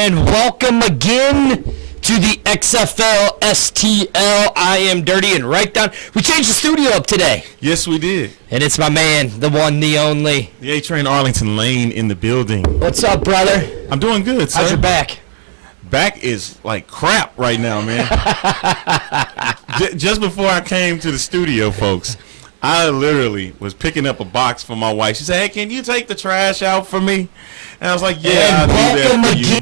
and welcome again to the XFL STL. I am Dirty and Right Down. We changed the studio up today. Yes, we did. And it's my man, the one, the only. The A-Train Arlington Lane in the building. What's up, brother? I'm doing good, sir. How's your back? Back is like crap right now, man. Just before I came to the studio, folks, I literally was picking up a box for my wife. She said, "Hey, can you take the trash out for me?" And I was like, "Yeah, I'll do that for you.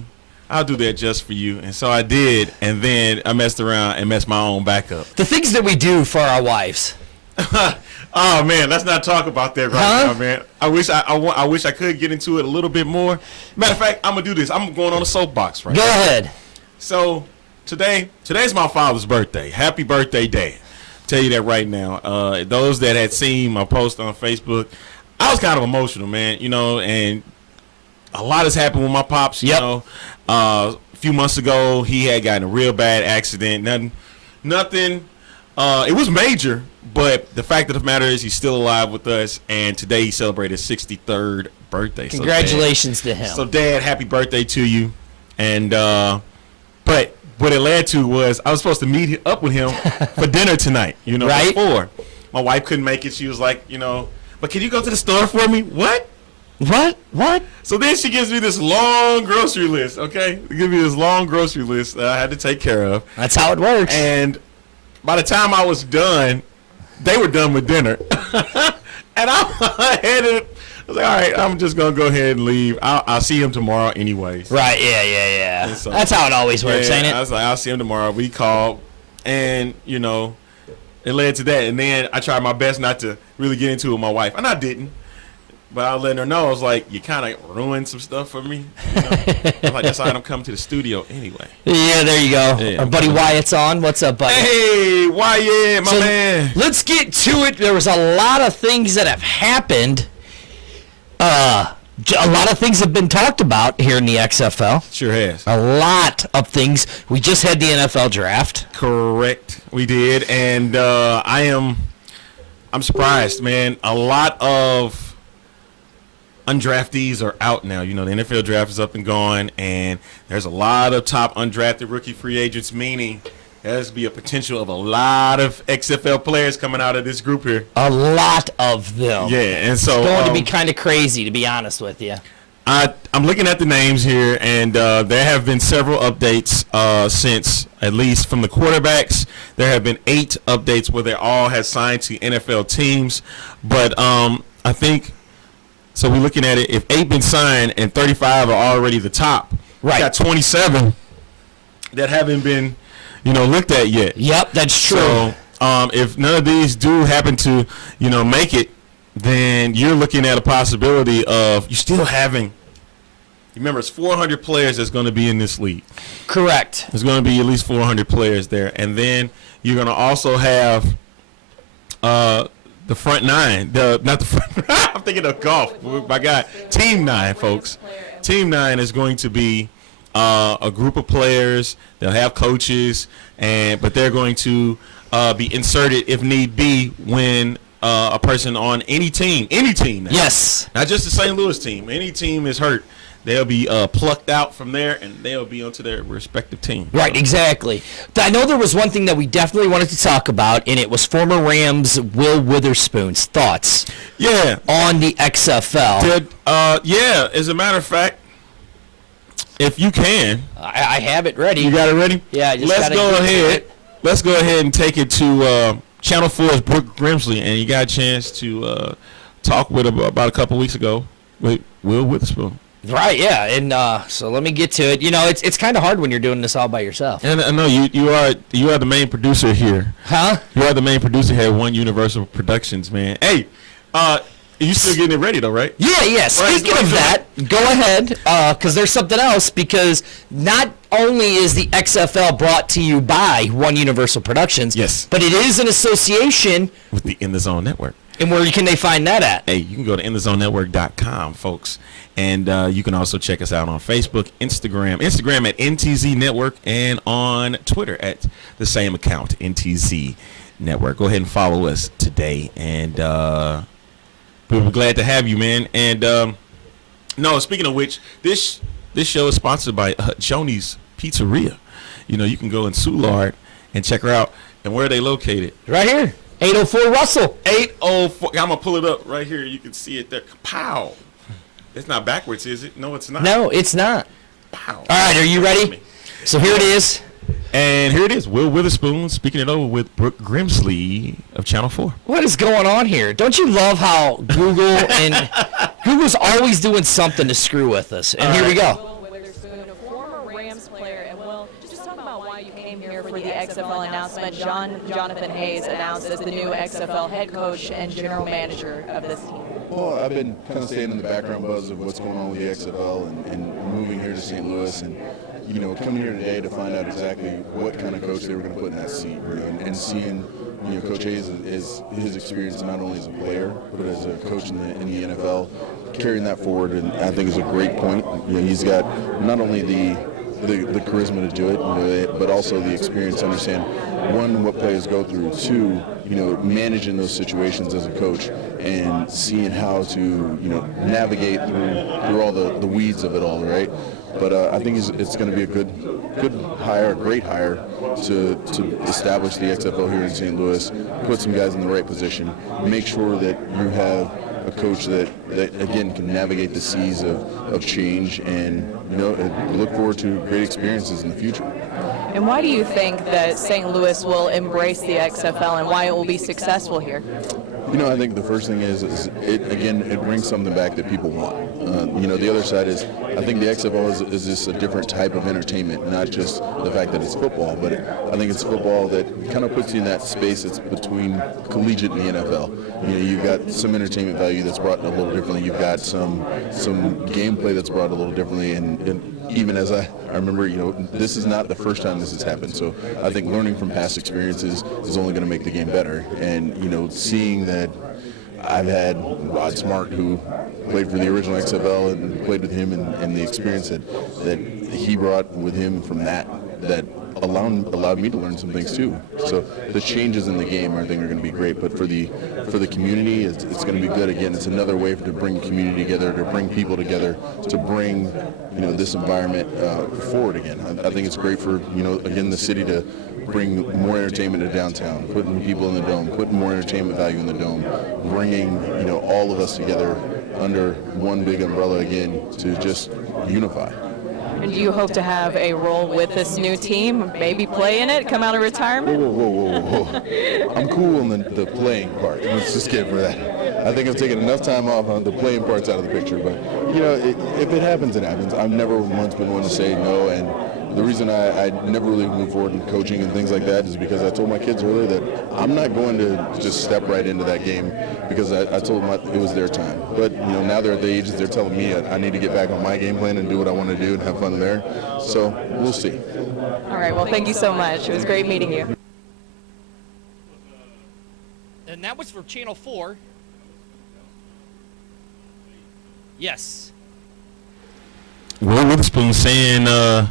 I'll do that just for you." And so I did, and then I messed around and messed my own back up. The things that we do for our wives. Oh man, let's not talk about that right now, man. I wish I could get into it a little bit more. Matter of fact, I'm gonna do this. I'm going on a soapbox right now. Go ahead. So today's my father's birthday. Happy birthday, Dad. Tell you that right now. Those that had seen my post on Facebook, I was kind of emotional, man. You know, and a lot has happened with my pops. You know, a few months ago he had gotten a real bad accident. Nothing. It was major, but the fact of the matter is he's still alive with us, and today he celebrated his 63rd birthday. Congratulations to him. So, Dad, happy birthday to you. And but what it led to was I was supposed to meet up with him for dinner tonight, you know, right? Before. My wife couldn't make it. She was like, you know, "But can you go to the store for me?" What? So then she gives me this long grocery list, okay? Give me this long grocery list that I had to take care of. That's how it works. And by the time I was done, they were done with dinner. And I was like, all right, I'm just going to go ahead and leave. I'll see him tomorrow anyways. Right, yeah. So, that's how it always works, ain't it? I was like, I'll see him tomorrow. We called, and, you know, it led to that. And then I tried my best not to really get into it with my wife. And I didn't. But I was letting her know, I was like, you kind of ruined some stuff for me. You know? I was like, that's why I don't come to the studio anyway. Yeah, there you go. Yeah, our buddy Wyatt's on. What's up, buddy? Hey, Wyatt, my man. Let's get to it. There was a lot of things that have happened. A lot of things have been talked about here in the XFL. Sure has. A lot of things. We just had the NFL draft. Correct. We did. And I'm surprised, man. A lot of undraftees are out now. You know, the NFL draft is up and gone, and there's a lot of top undrafted rookie free agents, meaning there's be a potential of a lot of XFL players coming out of this group here. A lot of them. Yeah, and so it's going to be kind of crazy, to be honest with you. I'm looking at the names here, and there have been several updates since, at least from the quarterbacks. There have been 8 updates where they all have signed to NFL teams, but I think. So we're looking at it, if 8 been signed and 35 are already the top, right. We got 27 that haven't been, you know, looked at yet. Yep, that's true. So if none of these do happen to, you know, make it, then you're looking at a possibility of you still having, remember, it's 400 players that's going to be in this league. Correct. There's going to be at least 400 players there. And then you're going to also have the front 9, not the front. I'm thinking of golf. My God, Team 9, folks. Team 9 is going to be a group of players. They'll have coaches, but they're going to be inserted if need be when a person on any team now, yes, not just the St. Louis team, any team is hurt, they'll be plucked out from there, and they'll be onto their respective team. Right, exactly. I know there was one thing that we definitely wanted to talk about, and it was former Rams Will Witherspoon's thoughts on the XFL. As a matter of fact, if you can. I have it ready. You got it ready? Yeah, Let's go ahead and take it to Channel 4's Brooke Grimsley, and you got a chance to talk with him about a couple weeks ago with Will Witherspoon. Right, yeah, and so let me get to it. You know, it's kind of hard when you're doing this all by yourself. And I know you are the main producer here. Huh? You are the main producer here at One Universal Productions, man. Hey, you still getting it ready though, right? Yeah. Speaking of that, go ahead, because there's something else. Because not only is the XFL brought to you by One Universal Productions, yes, but it is an association with the In the Zone Network. And where can they find that at? Hey, you can go to inthezonenetwork.com, folks. And you can also check us out on Facebook, Instagram at NTZ Network, and on Twitter at the same account, NTZ Network. Go ahead and follow us today. And we're glad to have you, man. And no, speaking of which, this This show is sponsored by Joni's Pizzeria. You can go in Soulard and check her out. And where are they located? Right here. 804 Russell. 804. I'm going to pull it up right here. You can see it there. Pow. It's not backwards, is it? No, it's not. No, it's not. Pow. All right, are you ready? So here it is. And here it is. Will Witherspoon speaking it over with Brooke Grimsley of Channel 4. What is going on here? Don't you love how Google's always doing something to screw with us? And here we go. Will Witherspoon, a former Rams player, and Will, just talk about why you came here for the XFL announcement. Jonathan Hayes announced as the new XFL head coach and general manager of this team. Well, I've been kind of staying in the background buzz of what's going on with the XFL and moving here to St. Louis and coming here today to find out exactly what kind of coach they were going to put in that seat, and seeing, Coach Hayes is his experience not only as a player but as a coach in the NFL, carrying that forward, and I think is a great point. He's got not only the charisma to do it, but also the experience to understand, one, what players go through, two, managing those situations as a coach and seeing how to, navigate through all the weeds of it all, right? But I think it's going to be a good hire, a great hire to establish the XFL here in St. Louis, put some guys in the right position, make sure that you have a coach that again can navigate the seas of change, and look forward to great experiences in the future. And why do you think that St. Louis will embrace the XFL and why it will be successful here? I think the first thing is it brings something back that people want. The other side is, I think the XFL is just a different type of entertainment, not just the fact that it's football, but I think it's football that kind of puts you in that space that's between collegiate and the NFL. You've got some entertainment value that's brought a little differently. You've got some gameplay that's brought a little differently, and even as I remember, this is not the first time this has happened. So I think learning from past experiences is only going to make the game better. And, seeing that I've had Rod Smart, who played for the original XFL, and played with him, and the experience that he brought with him from that allowed me to learn some things too. So the changes in the game, I think, are going to be great. But for the community, it's going to be good. Again, it's another way to bring community together, to bring people together, to bring this environment forward again. I think it's great for again, the city to bring more entertainment to downtown, putting people in the dome, putting more entertainment value in the dome, bringing all of us together under one big umbrella again to just unify. And do you hope to have a role with this new team, maybe play in it, come out of retirement? Whoa. I'm cool on the playing part. Let's just get for that. I think I've taken enough time off on the playing parts out of the picture. But, if it happens, it happens. I've never once been one to say no. And the reason I never really moved forward in coaching and things like that is because I told my kids earlier that I'm not going to just step right into that game, because I told them it was their time. But, now they're at the ages they're telling me I need to get back on my game plan and do what I want to do and have fun there. So we'll see. All right. Well, thank you so much. It was great meeting you. And that was for Channel 4. Yes. Will Witherspoon saying, the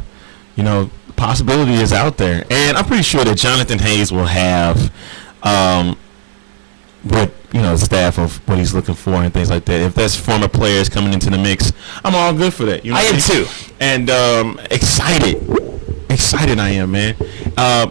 possibility is out there. And I'm pretty sure that Jonathan Hayes will have staff of what he's looking for and things like that. If there's former players coming into the mix, I'm all good for that. I am too. And excited I am, man.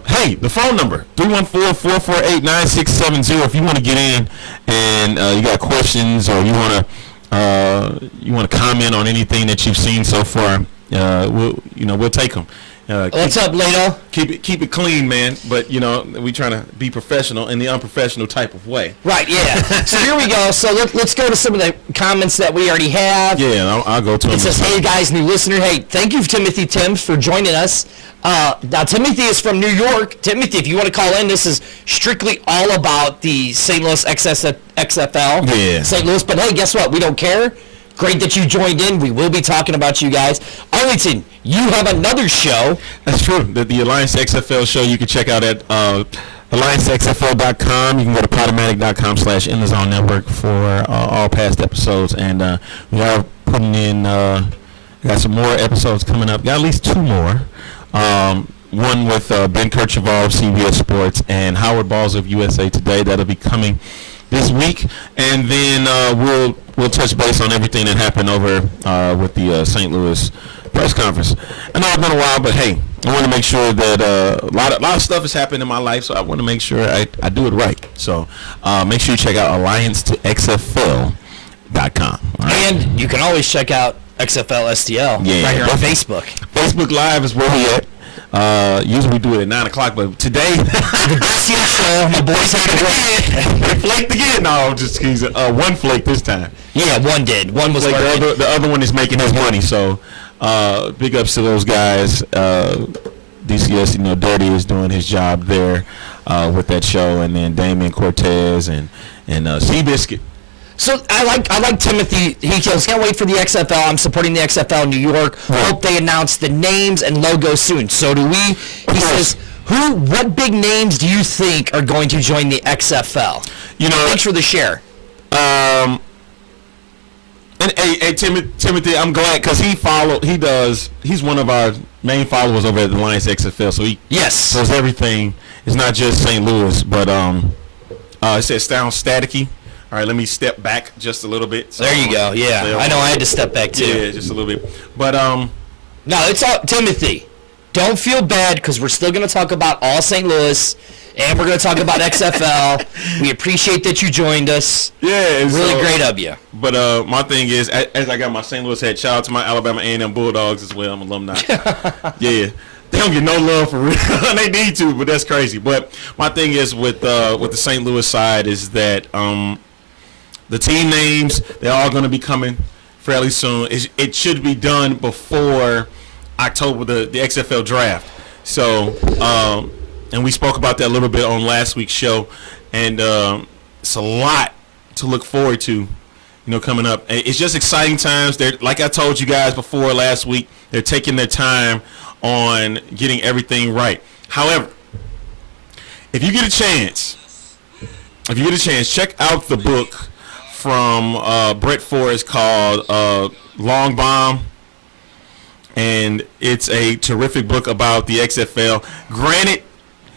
Hey, the phone number, 314-448-9670. If you want to get in and you got questions, or you want to comment on anything that you've seen so far, we'll take them. What's up, Leno? Keep it clean, man. But we trying to be professional in the unprofessional type of way. Right. Yeah. So here we go. So let's go to some of the comments that we already have. Yeah, I'll go to them. It says, "Hey guys, new listener. Hey, thank you, Timothy Timms, for joining us. Now Timothy is from New York. Timothy, if you want to call in, this is strictly all about the St. Louis XFL. Yeah. St. Louis. But hey, guess what? We don't care. Great that you joined in. We will be talking about you guys. Arlington, you have another show. That's true. The Alliance XFL show you can check out at AllianceXFL.com. You can go to Podomatic.com/InTheZone Network for all past episodes. And we are putting in, got some more episodes coming up. Got at least two more. One with Ben Kercheval of CBS Sports and Howard Balls of USA Today. That'll be coming this week. And then we'll touch base on everything that happened over with the St. Louis Press conference. I know it's been a while, but hey, I want to make sure that a lot of stuff has happened in my life, so I want to make sure I do it right. So make sure you check out AllianceToXFL.com. Right? And you can always check out XFL STL right here on Facebook. Facebook Live is where we at. Usually we do it at 9 o'clock, but today my boys had a they flaked again. No, just one flake this time. Yeah, one did. One was like the other one is making his money. So big ups to those guys. DCS, Dirty is doing his job there with that show, and then Damian Cortez and Seabiscuit. So I like Timothy. He goes, can't wait for the XFL. I'm supporting the XFL in New York. Hope they announce the names and logos soon. So do we. He says, what big names do you think are going to join the XFL? Thanks for the share. And hey, Timothy, I'm glad because he's one of our main followers over at the Alliance XFL. So he knows everything. It's not just St. Louis, but it says sound staticky. All right, let me step back just a little bit. So there you go. Yeah, I know I had to step back too. Yeah, just a little bit. But no, it's all Timothy. Don't feel bad because we're still going to talk about all St. Louis, and we're going to talk about XFL. We appreciate that you joined us. Yeah, it's really great of you. But my thing is, as I got my St. Louis hat, shout out to my Alabama A&M Bulldogs as well. I'm an alumni. Yeah. They don't get no love for real. They need to, but that's crazy. But my thing is with the St. Louis side is that the team names, they're all going to be coming fairly soon. It should be done before October, the XFL draft. So, and we spoke about that a little bit on last week's show, and it's a lot to look forward to, coming up. And it's just exciting times. They're, like I told you guys before last week, they're taking their time on getting everything right. However, if you get a chance, check out the book from Brett Forrest called Long Bomb, and it's a terrific book about the XFL. Granted,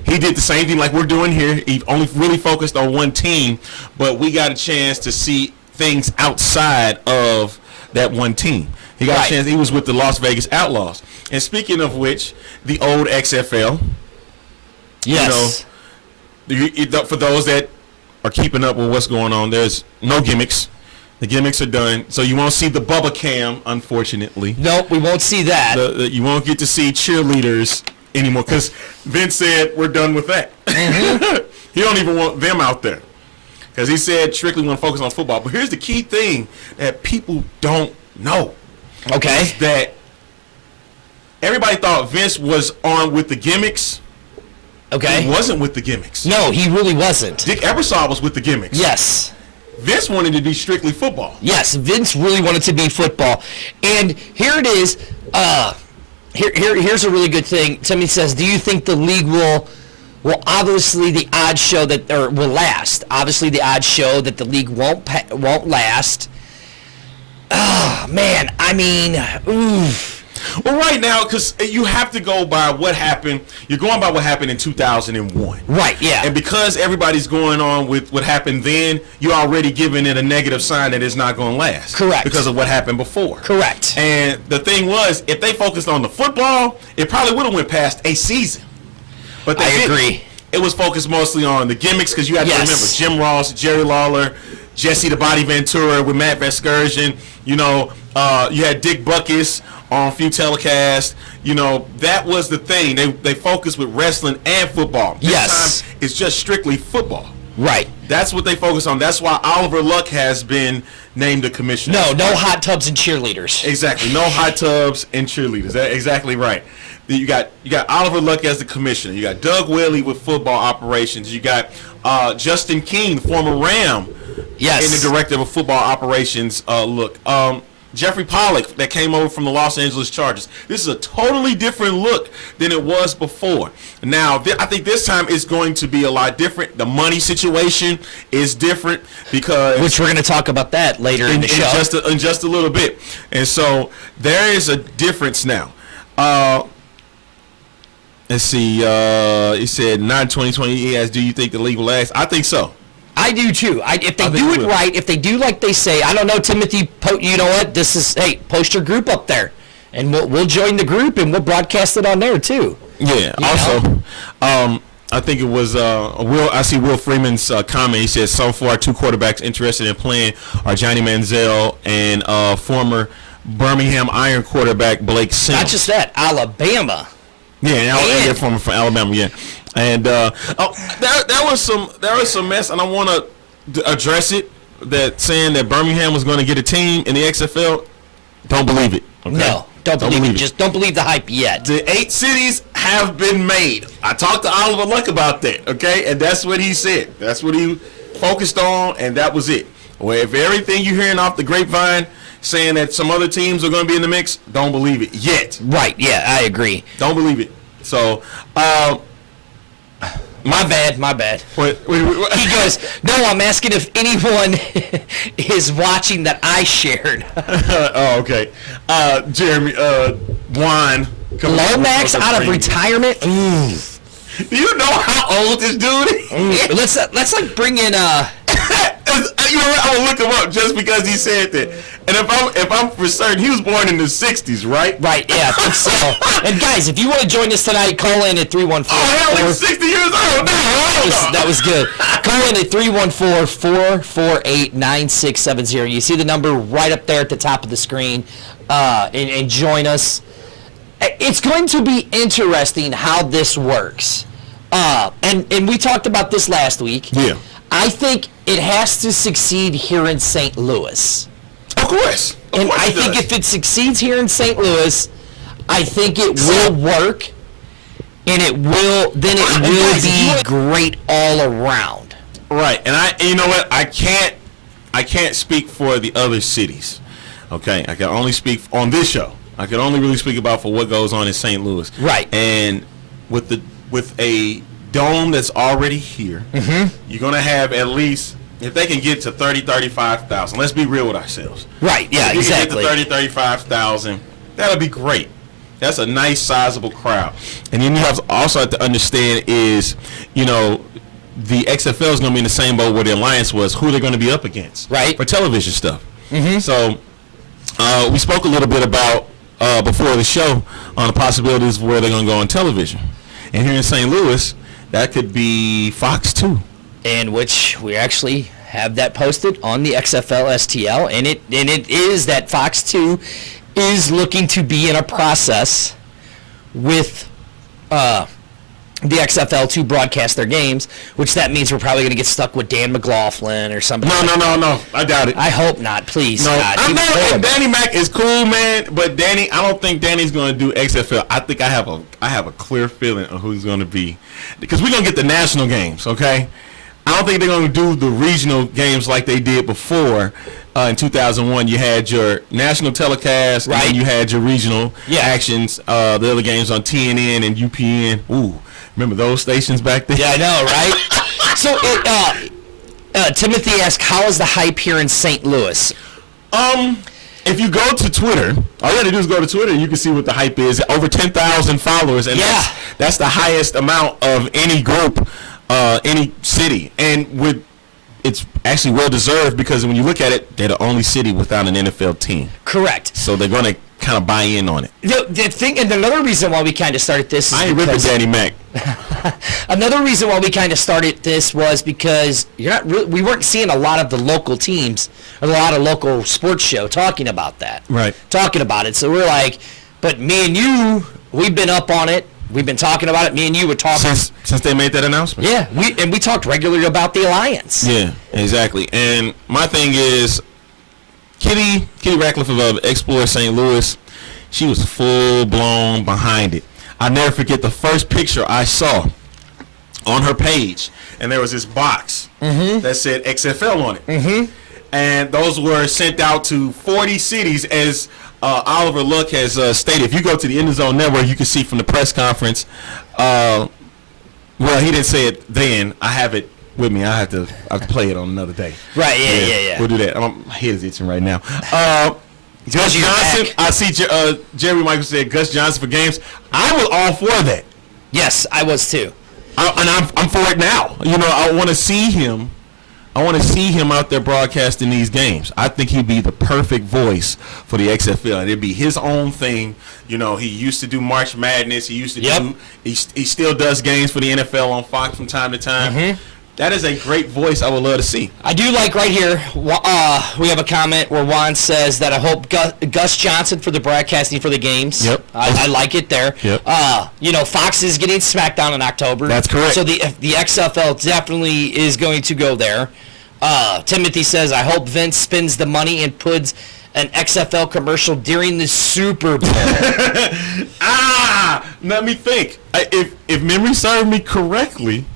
he did the same thing like we're doing here. He only really focused on one team, but we got a chance to see things outside of that one team. He got a chance. He was with the Las Vegas Outlaws. And speaking of which, the old XFL. Yes. For those that are keeping up with what's going on, there's no gimmicks. The gimmicks are done, so you won't see the Bubba Cam, unfortunately. Nope, we won't see that. You won't get to see cheerleaders anymore because Vince said we're done with that. Mm-hmm. He don't even want them out there because he said strictly want to focus on football. But here's the key thing that people don't know. Okay. Is that everybody thought Vince was on with the gimmicks. Okay. He wasn't with the gimmicks. No, he really wasn't. Dick Ebersol was with the gimmicks. Yes. Vince wanted to be strictly football. Yes, Vince really wanted to be football. And here it is. Here's a really good thing. Timmy says, do you think the league will obviously the odds show that, or will last. Obviously the odds show that the league won't last. Oh, man. I mean, oof. Well, right now, because you have to go by what happened. You're going by what happened in 2001. Right, yeah. And because everybody's going on with what happened then, you're already giving it a negative sign that it's not going to last. Correct. Because of what happened before. Correct. And the thing was, if they focused on the football, it probably would have went past a season. But they didn't. Agree. It was focused mostly on the gimmicks because you have to remember Jim Ross, Jerry Lawler, Jesse the Body Ventura with Matt Vasgersian. You had Dick Buckus on a few telecasts. That was the thing. They focused with wrestling and football. This time, it's just strictly football. Right. That's what they focus on. That's why Oliver Luck has been named the commissioner. No hot tubs and cheerleaders. Exactly. No hot tubs and cheerleaders. That's exactly right. You got Oliver Luck as the commissioner. You got Doug Whaley with football operations. You got Justin King, former Ram, in the director of football operations. Jeffrey Pollock that came over from the Los Angeles Chargers. This is a totally different look than it was before. Now, I think this time it's going to be a lot different. The money situation is different because... Which we're going to talk about that later in the show. In just a little bit. And so there is a difference now. Let's see. He said, not in 2020. He asked, do you think the league will last? I think so. I do too. If they do it right, if they do like they say, I don't know, Timothy, you know what? Post your group up there and we'll join the group and we'll broadcast it on there too. Yeah. You Also, I think it was Will. I see Will Freeman's comment. He says so far 2 quarterbacks interested in playing are Johnny Manziel and former Birmingham Iron quarterback Blake Sims. Not just that, Alabama. Yeah, and they're from Alabama. Yeah, and there was some mess, and I want to address it. That saying that Birmingham was going to get a team in the XFL, don't believe it. Okay? No, don't believe it. Just don't believe the hype yet. The 8 cities have been made. I talked to Oliver Luck about that. Okay, and that's what he said. That's what he focused on, and that was it. Well, if everything you're hearing off the grapevine saying that some other teams are going to be in the mix, don't believe it yet. Right, yeah, I agree. Don't believe it. So, my bad. What? He goes, no, I'm asking if anyone is watching that I shared. Oh, okay. Jeremy, Juan. Lomax out of retirement? Ooh. Do you know how old this dude is? Let's like bring in You know what? I'm gonna look him up just because he said that. And if I'm for certain, he was born in the '60s, right? Right. Yeah, I think so. And guys, if you want to join us tonight, call in at 314. Oh, hell, like 60 years old. That was good. Call in at 314-448-9670. You see the number right up there at the top of the screen, and join us. It's going to be interesting how this works. And we talked about this last week. Yeah. I think it has to succeed here in St. Louis. Of course. And I think if it succeeds here in St. Louis, I think it will work, and it will be great all around. Right. And you know what? I can't speak for the other cities. Okay? I can only speak on this show. I can only really speak about for what goes on in St. Louis. Right. And with a dome that's already here, you're going to have at least, if they can get to 30, 35,000, let's be real with ourselves. Right, yeah, if you exactly. can get to 30, 35,000, that'll be great. That's a nice, sizable crowd. And then you also have to understand is, you know, the XFL is going to be in the same boat where the Alliance was, who they're going to be up against. Right. For television stuff. So we spoke a little bit about, before the show, on the possibilities of where they're going to go on television. And here in St. Louis, that could be Fox 2. And which we actually have that posted on the XFL STL, and it is that Fox 2 is looking to be in a process with the XFL to broadcast their games, which that means we're probably going to get stuck with Dan McLaughlin or somebody. No. I doubt it. I hope not. Please, No, God. I know Danny Mac is cool, man, but I don't think Danny's going to do XFL. I think I have a clear feeling of who's going to be, because we're going to get the national games, okay? I don't think they're going to do the regional games like they did before. In 2001, you had your national telecast, right, and then you had your regional actions, the other games on TNN and UPN. Ooh, remember those stations back then? Yeah, I know, right? So, Timothy asked, how is the hype here in St. Louis? If you go to Twitter, all you got to do is go to Twitter, and you can see what the hype is. Over 10,000 followers, and that's the highest amount of any group, any city. And it's actually well-deserved, because when you look at it, they're the only city without an NFL team. Correct. So they're going to kind of buy in on it. The thing, and another reason why we kind of started this is I ain't ripping Danny Mac. Another reason why we kind of started this was because we weren't seeing a lot of the local teams, or a lot of local sports show talking about that. Right. Talking about it. So we're like, but me and you, we've been up on it. We've been talking about it. Me and you were talking since they made that announcement. Yeah, we talked regularly about the Alliance. Yeah, exactly. And my thing is, Kitty Ratcliffe of Explore St. Louis, she was full blown behind it. I'll never forget the first picture I saw on her page, and there was this box that said XFL on it. And those were sent out to 40 cities, as Oliver Luck has stated. If you go to the End Zone Network, you can see from the press conference. Well, he didn't say it then. I have it with me. I have to play it on another day. Right, yeah. We'll do that. My head is itching right now. Gus Johnson, I see Jerry Michael said Gus Johnson for games. I was all for that. Yes, I was too. And I'm for it now. You know, I want to see him I want to see him out there broadcasting these games. I think he'd be the perfect voice for the XFL. And it'd be his own thing. You know, he used to do March Madness. He used to do. He still does games for the NFL on Fox from time to time. Mm-hmm. That is a great voice I would love to see. I do like right here, we have a comment where Juan says that I hope Gus Johnson for the broadcasting for the games. Yep. I like it there. Yep. You know, Fox is getting SmackDown in October. That's correct. So the XFL definitely is going to go there. Timothy says, I hope Vince spends the money and puts an XFL commercial during the Super Bowl. Let me think. If memory serves me correctly,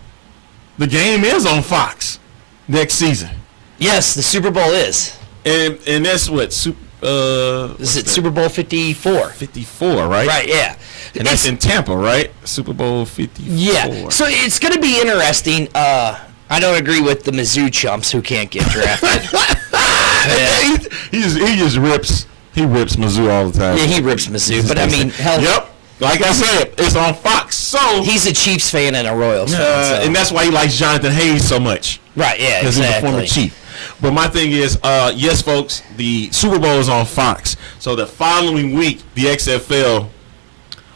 the game is on Fox next season. Yes, the Super Bowl is. And that's what Is it Super Bowl 54? 54, right? Right, yeah. And that's in Tampa, right? Super Bowl 54. Yeah. So it's going to be interesting. I don't agree with the Mizzou chumps who can't get drafted. Yeah. He just rips. He rips Mizzou all the time. Yeah, he rips Mizzou, but I mean, hell, Yep. Like I said, it's on Fox. So he's a Chiefs fan and a Royals fan. So. and that's why he likes Jonathan Hayes so much. Right, yeah, Because he's a exactly. former Chief. But my thing is, yes, folks, the Super Bowl is on Fox. So the following week, the XFL,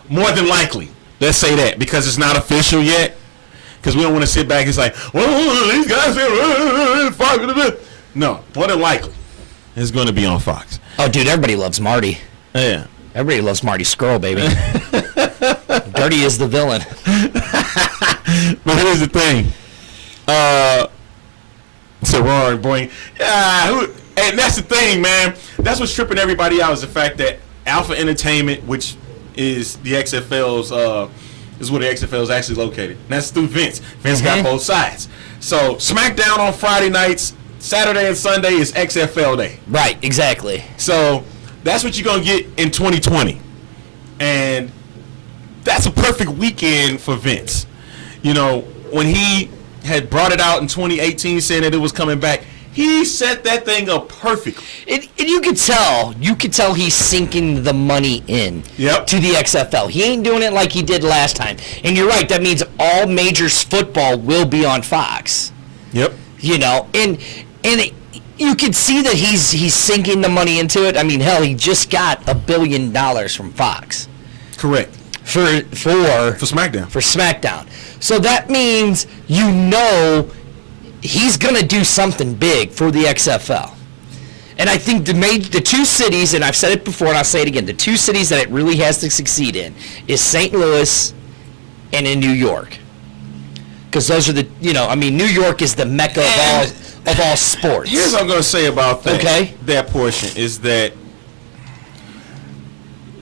more than likely, let's say that, because it's not official yet, because we don't want to sit back and say, well, these guys say, Fox. No, more than likely, it's going to be on Fox. Oh, dude, everybody loves Marty. Yeah. Everybody loves Marty Skrull, baby. Dirty is the villain. But here's the thing. So Roaring Boing. And that's the thing, man. That's what's tripping everybody out is the fact that Alpha Entertainment, which is the XFL's, is where the XFL is actually located. And that's through Vince. Vince got both sides. So SmackDown on Friday nights, Saturday and Sunday is XFL Day. Right, exactly. So that's what you're going to get in 2020. And that's a perfect weekend for Vince. You know, when he had brought it out in 2018 saying that it was coming back, he set that thing up perfectly. And you could tell he's sinking the money in to the XFL. He ain't doing it like he did last time. And you're right, that means all majors football will be on Fox. Yep. You know, and you can see that he's sinking the money into it. I mean, hell, he just got $1 billion from Fox. Correct. For SmackDown. For SmackDown. So that means you know he's going to do something big for the XFL. And I think the two cities, and I've said it before and I'll say it again, the two cities that it really has to succeed in is St. Louis and in New York. Because those are the, New York is the mecca of all sports. Here's what I'm going to say about that. Okay. That portion is that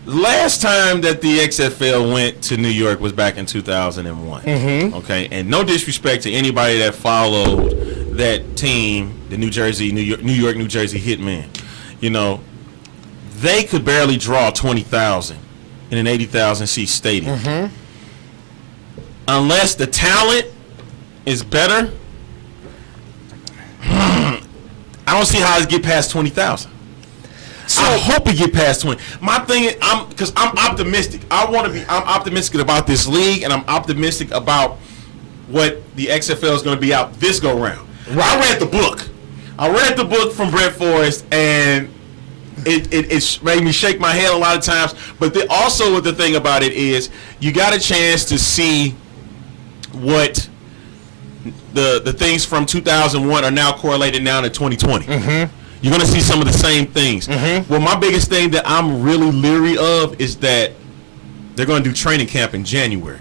last time that the XFL went to New York was back in 2001. Mm-hmm. Okay, and no disrespect to anybody that followed that team, the New York, New Jersey Hitmen. You know, they could barely draw 20,000 in an 80,000 seat stadium. Mm-hmm. Unless the talent is better, I don't see how it get past 20,000. So I hope we get past 20. My thing is, I'm optimistic. I'm optimistic about this league, and I'm optimistic about what the XFL is going to be out this go round. Right. I read the book from Brent Forrest, and it made me shake my head a lot of times. But also the thing about it is you got a chance to see what the things from 2001 are now correlated now to 2020. Mm-hmm. You're going to see some of the same things. Mm-hmm. Well, my biggest thing that I'm really leery of is that they're going to do training camp in January.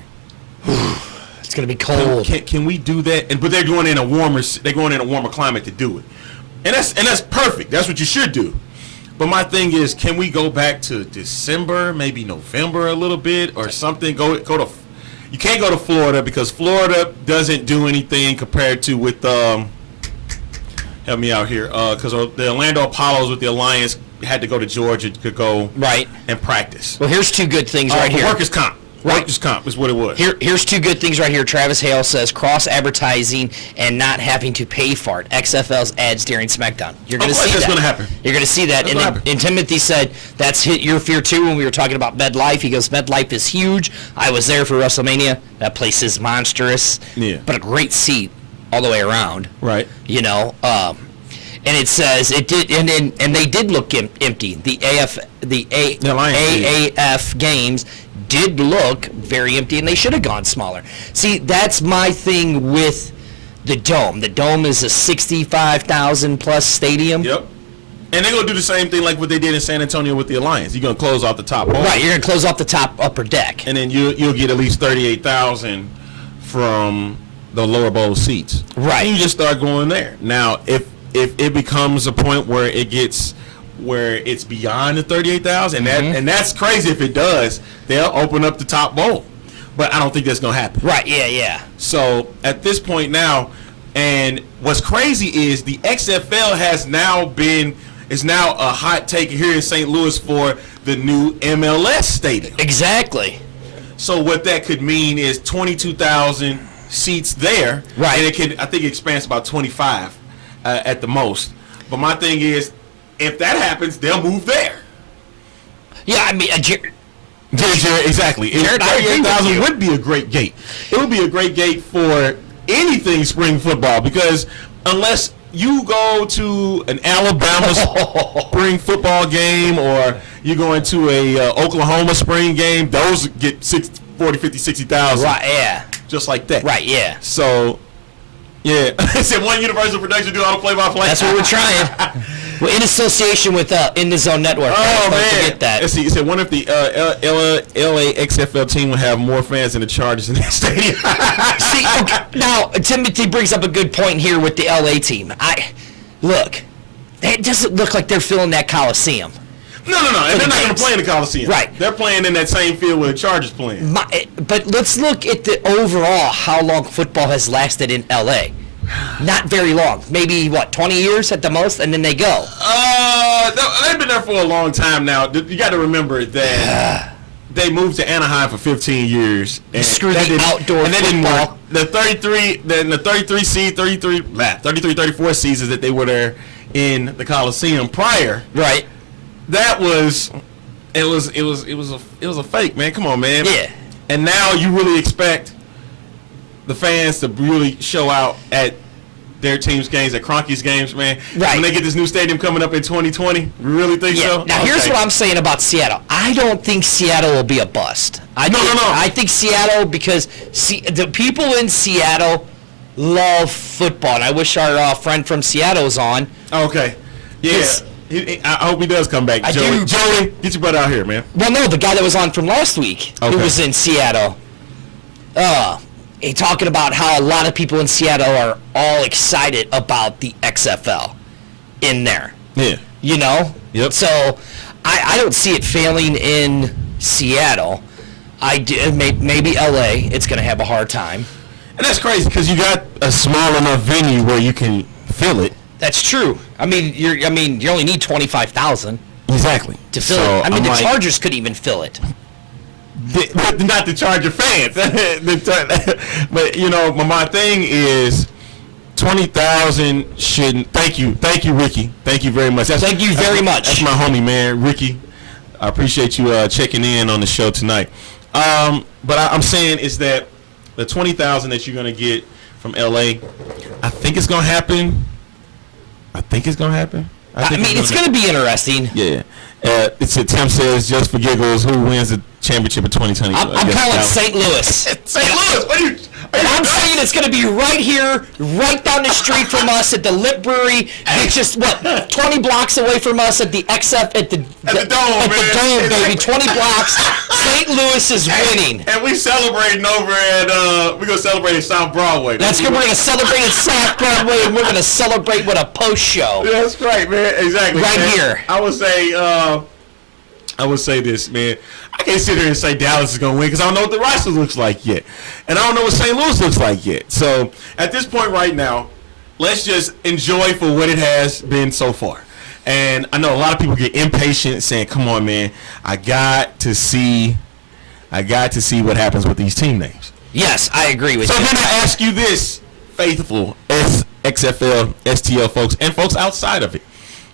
It's going to be cold. Can we do that? But they're going in a warmer climate to do it. And that's perfect. That's what you should do. But my thing is, can we go back to December, maybe November a little bit or something? Go to. You can't go to Florida because Florida doesn't do anything compared to with help me out here, because the Orlando Apollos with the Alliance had to go to Georgia to go and practice. Well, here's two good things right here. Workers' comp. Workers' comp is what it was. Here's two good things right here. Travis Hale says cross-advertising and not having to pay for it. XFL's ads during SmackDown. You're going to see that. That's going to happen. You're going to see that. And Timothy said that's hit your fear too when we were talking about MetLife. He goes, MetLife is huge. I was there for WrestleMania. That place is monstrous. Yeah. But a great seat. all the way around. Right. You know, and it says it did, and they did look empty. The AAF games did look very empty, and they should have gone smaller. See, that's my thing with the Dome. The Dome is a 65,000 plus stadium. Yep. And they're gonna do the same thing like what they did in San Antonio with the Alliance. You're gonna close off the top bowl. Right, you're gonna close off the top upper deck. And then you'll get at least 38,000 from the lower bowl seats. Right. And you just start going there. Now, if it becomes a point where it's beyond the 38,000, and that's crazy if it does, they'll open up the top bowl. But I don't think that's gonna happen. Right, yeah. So at this point now, and what's crazy is the XFL is now a hot take here in St. Louis for the new MLS stadium. Exactly. So what that could mean is 22,000 seats there. Right. And I think it expands about 25 at the most. But my thing is, if that happens, they'll move there. Yeah, I mean, Jared, exactly. Jared, I agree with 38,000 you. would be a great gate. It would be a great gate for anything spring football, because unless you go to an Alabama spring football game, or you go into a Oklahoma spring game, those get 40, 50, 60,000. right, yeah. Just like that. Right, yeah. So, yeah. I said one Universal Production do all the play-by-play. That's what we're trying. We're in association with In the Zone Network. Oh, Don't man. forget that. Let's see. It said, what if the LA XFL team would have more fans than the Chargers in that stadium? See, okay, now, Timothy brings up a good point here with the LA team. Look, it doesn't look like they're filling that Coliseum. No. And they're not going to play in the Coliseum. Right. They're playing in that same field where the Chargers playing. But let's look at the overall how long football has lasted in LA. Not very long. Maybe, 20 years at the most, and then they go. They've been there for a long time now. You got to remember that they moved to Anaheim for 15 years. And Screw the outdoor and that didn't football. work. The 33-34 seasons that they were there in the Coliseum prior. Right. That was a fake, man. Come on, man. Yeah. And now you really expect the fans to really show out at their team's games, at Kroenke's games, man. Right. When they get this new stadium coming up in 2020, you really think Yeah. so? Now, here's Okay. what I'm saying about Seattle. I don't think Seattle will be a bust. No. I think Seattle, because the people in Seattle love football, and I wish our friend from Seattle was on. Okay. Yeah. Yes. I hope he does come back. I Joey, do. Joey, get your butt out here, man. Well, no, the guy that was on from last week, who Okay. was in Seattle. He talking about how a lot of people in Seattle are all excited about the XFL in there. Yeah. You know? Yep. So I don't see it failing in Seattle. Maybe LA, it's going to have a hard time. And that's crazy because you got a small enough venue where you can fill it. That's true. I mean, you only need 25,000 Exactly. to fill it. I mean, I'm the like, Chargers could even fill it. But not the Charger fans. But my thing is 20,000 shouldn't. Thank you, Ricky. Thank you very much. Thank you very much. That's my homie, man, Ricky. I appreciate you checking in on the show tonight. But I'm saying is that the 20,000 that you're gonna get from LA, I think it's gonna happen. I mean, it's going to be interesting. Yeah. Tim says, just for giggles, who wins the championship in 2020? I'm calling St. Louis. St. Louis. What are you? And I'm saying it's going to be right here, right down the street from us at the Lip Brewery. It's just 20 blocks away from us at the XF at the Dome, at man. the Dome, baby. 20 blocks. St. Louis is winning. And we celebrating over at we're gonna celebrate at South Broadway. That's good. We're going to celebrate at South Broadway, and we're going to celebrate with a post show. Yeah, that's right, man. Exactly. Right man. here. I would say this, man. I can't sit here and say Dallas is gonna win because I don't know what the roster looks like yet, and I don't know what St. Louis looks like yet. So at this point right now, let's just enjoy for what it has been so far. And I know a lot of people get impatient, saying, "Come on, man, I got to see what happens with these team names." Yes, I agree with So you. then I ask you this, faithful XFL, STL folks, and folks outside of it.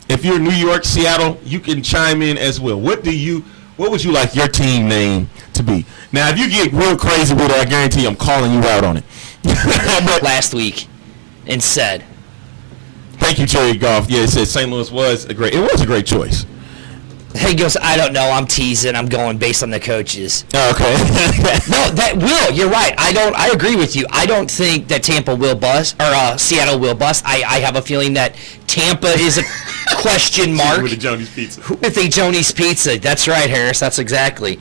If you're in New York, Seattle, you can chime in as well. What would you like your team name to be? Now, if you get real crazy with it, I guarantee I'm calling you out on it. But Last week. and said. Thank you, Terry Goff. Yeah, it said St. Louis was a great choice. He goes, I don't know. I'm teasing. I'm going based on the coaches. Oh, okay. No, that will. You're right. I agree with you. I don't think that Tampa will bust or Seattle will bust. I have a feeling that Tampa is a question mark. With the Joni's Pizza. With a Joni's Pizza. That's right, Harris. That's exactly.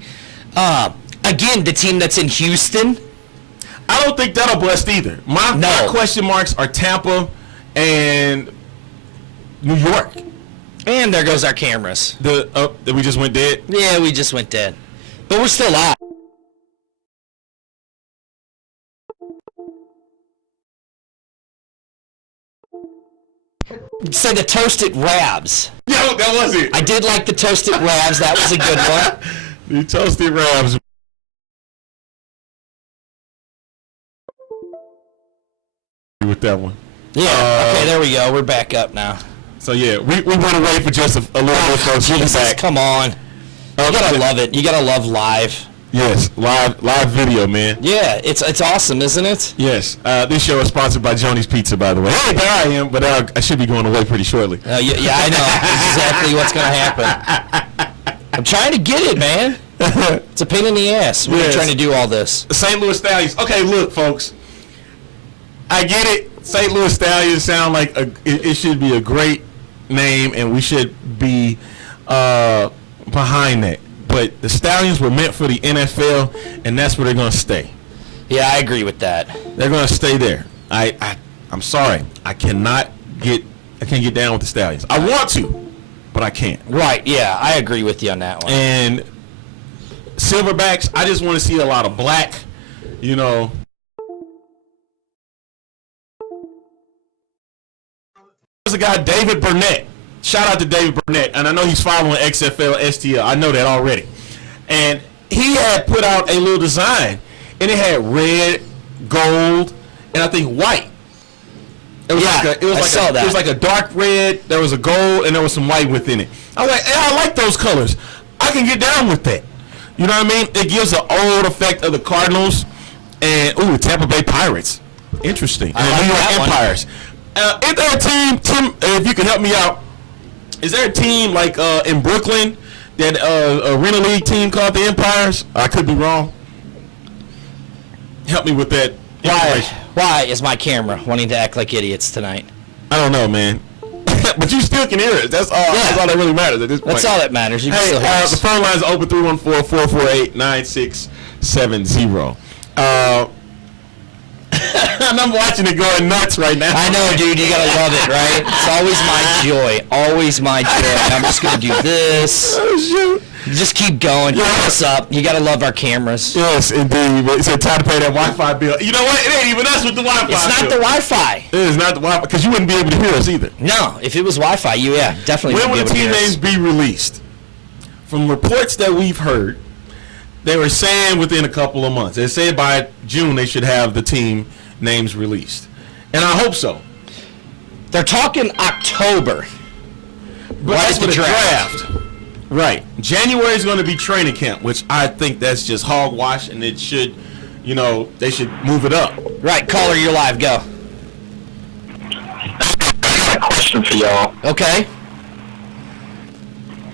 Again, the team that's in Houston. I don't think that'll bust either. My question marks are Tampa and New York. And there goes our cameras. We just went dead? Yeah, we just went dead. But we're still live. So the toasted Rabs. Yo, that was it. I did like the toasted Rabs. That was a good one. The toasted Rabs. With that one. Yeah, okay, there we go. We're back up now. So, yeah, we went away for just a little bit, folks. Jesus, come on. You gotta love it. You gotta love live. Yes, live video, man. Yeah, it's awesome, isn't it? Yes. This show is sponsored by Joni's Pizza, by the way. Hey, there I am, but I should be going away pretty shortly. Yeah, I know. That's exactly what's going to happen. I'm trying to get it, man. It's a pain in the ass. We're trying to do all this. The St. Louis Stallions. Okay, look, folks. I get it. St. Louis Stallions sound like it should be a great name, and we should be behind that. But the Stallions were meant for the NFL, and that's where they're going to stay. Yeah, I agree with that. They're going to stay there. I'm sorry. I can't get down with the Stallions. I want to, but I can't. Right, yeah, I agree with you on that one. And Silverbacks, I just want to see a lot of black, There's a guy, David Burnett. Shout out to David Burnett, and I know he's following XFL STL. I know that already. And he had put out a little design, and it had red, gold, and I think white. It was that. It was like a dark red, there was a gold, and there was some white within it. I was like, hey, I like those colors. I can get down with that. You know what I mean? It gives the old effect of the Cardinals and, Tampa Bay Pirates. Interesting. I like New York that one. Empires. Is there a team, Tim, if you can help me out, is there a team like in Brooklyn, that a Arena League team called the Empires? I could be wrong. Help me with that. Why is my camera wanting to act like idiots tonight? I don't know, man. But you still can hear it. That's all. That's all that really matters at this point. That's all that matters. You can still hear us. The phone lines are open 314-448-9670. And I'm watching it going nuts right now. I know, dude. You gotta love it, right? It's always my joy. Always my joy. And I'm just gonna do this. Oh, shoot. Just keep going. Keep us up. You gotta love our cameras. Yes, indeed. It's time to pay that Wi-Fi bill. You know what? It ain't even us with the Wi-Fi It's not bill. the Wi-Fi. It is not the Wi-Fi, because you wouldn't be able to hear us either. No, if it was Wi-Fi, definitely When wouldn't will be the able to team hear us. names be released? From reports that we've heard, they were saying within a couple of months. They said by June they should have the team names released. And I hope so. They're talking October. But Right that's at the for the draft. draft. Right. January is going to be training camp, which I think that's just hogwash, and it should, they should move it up. Right, caller, you're live. Go. I got a question for y'all. Okay.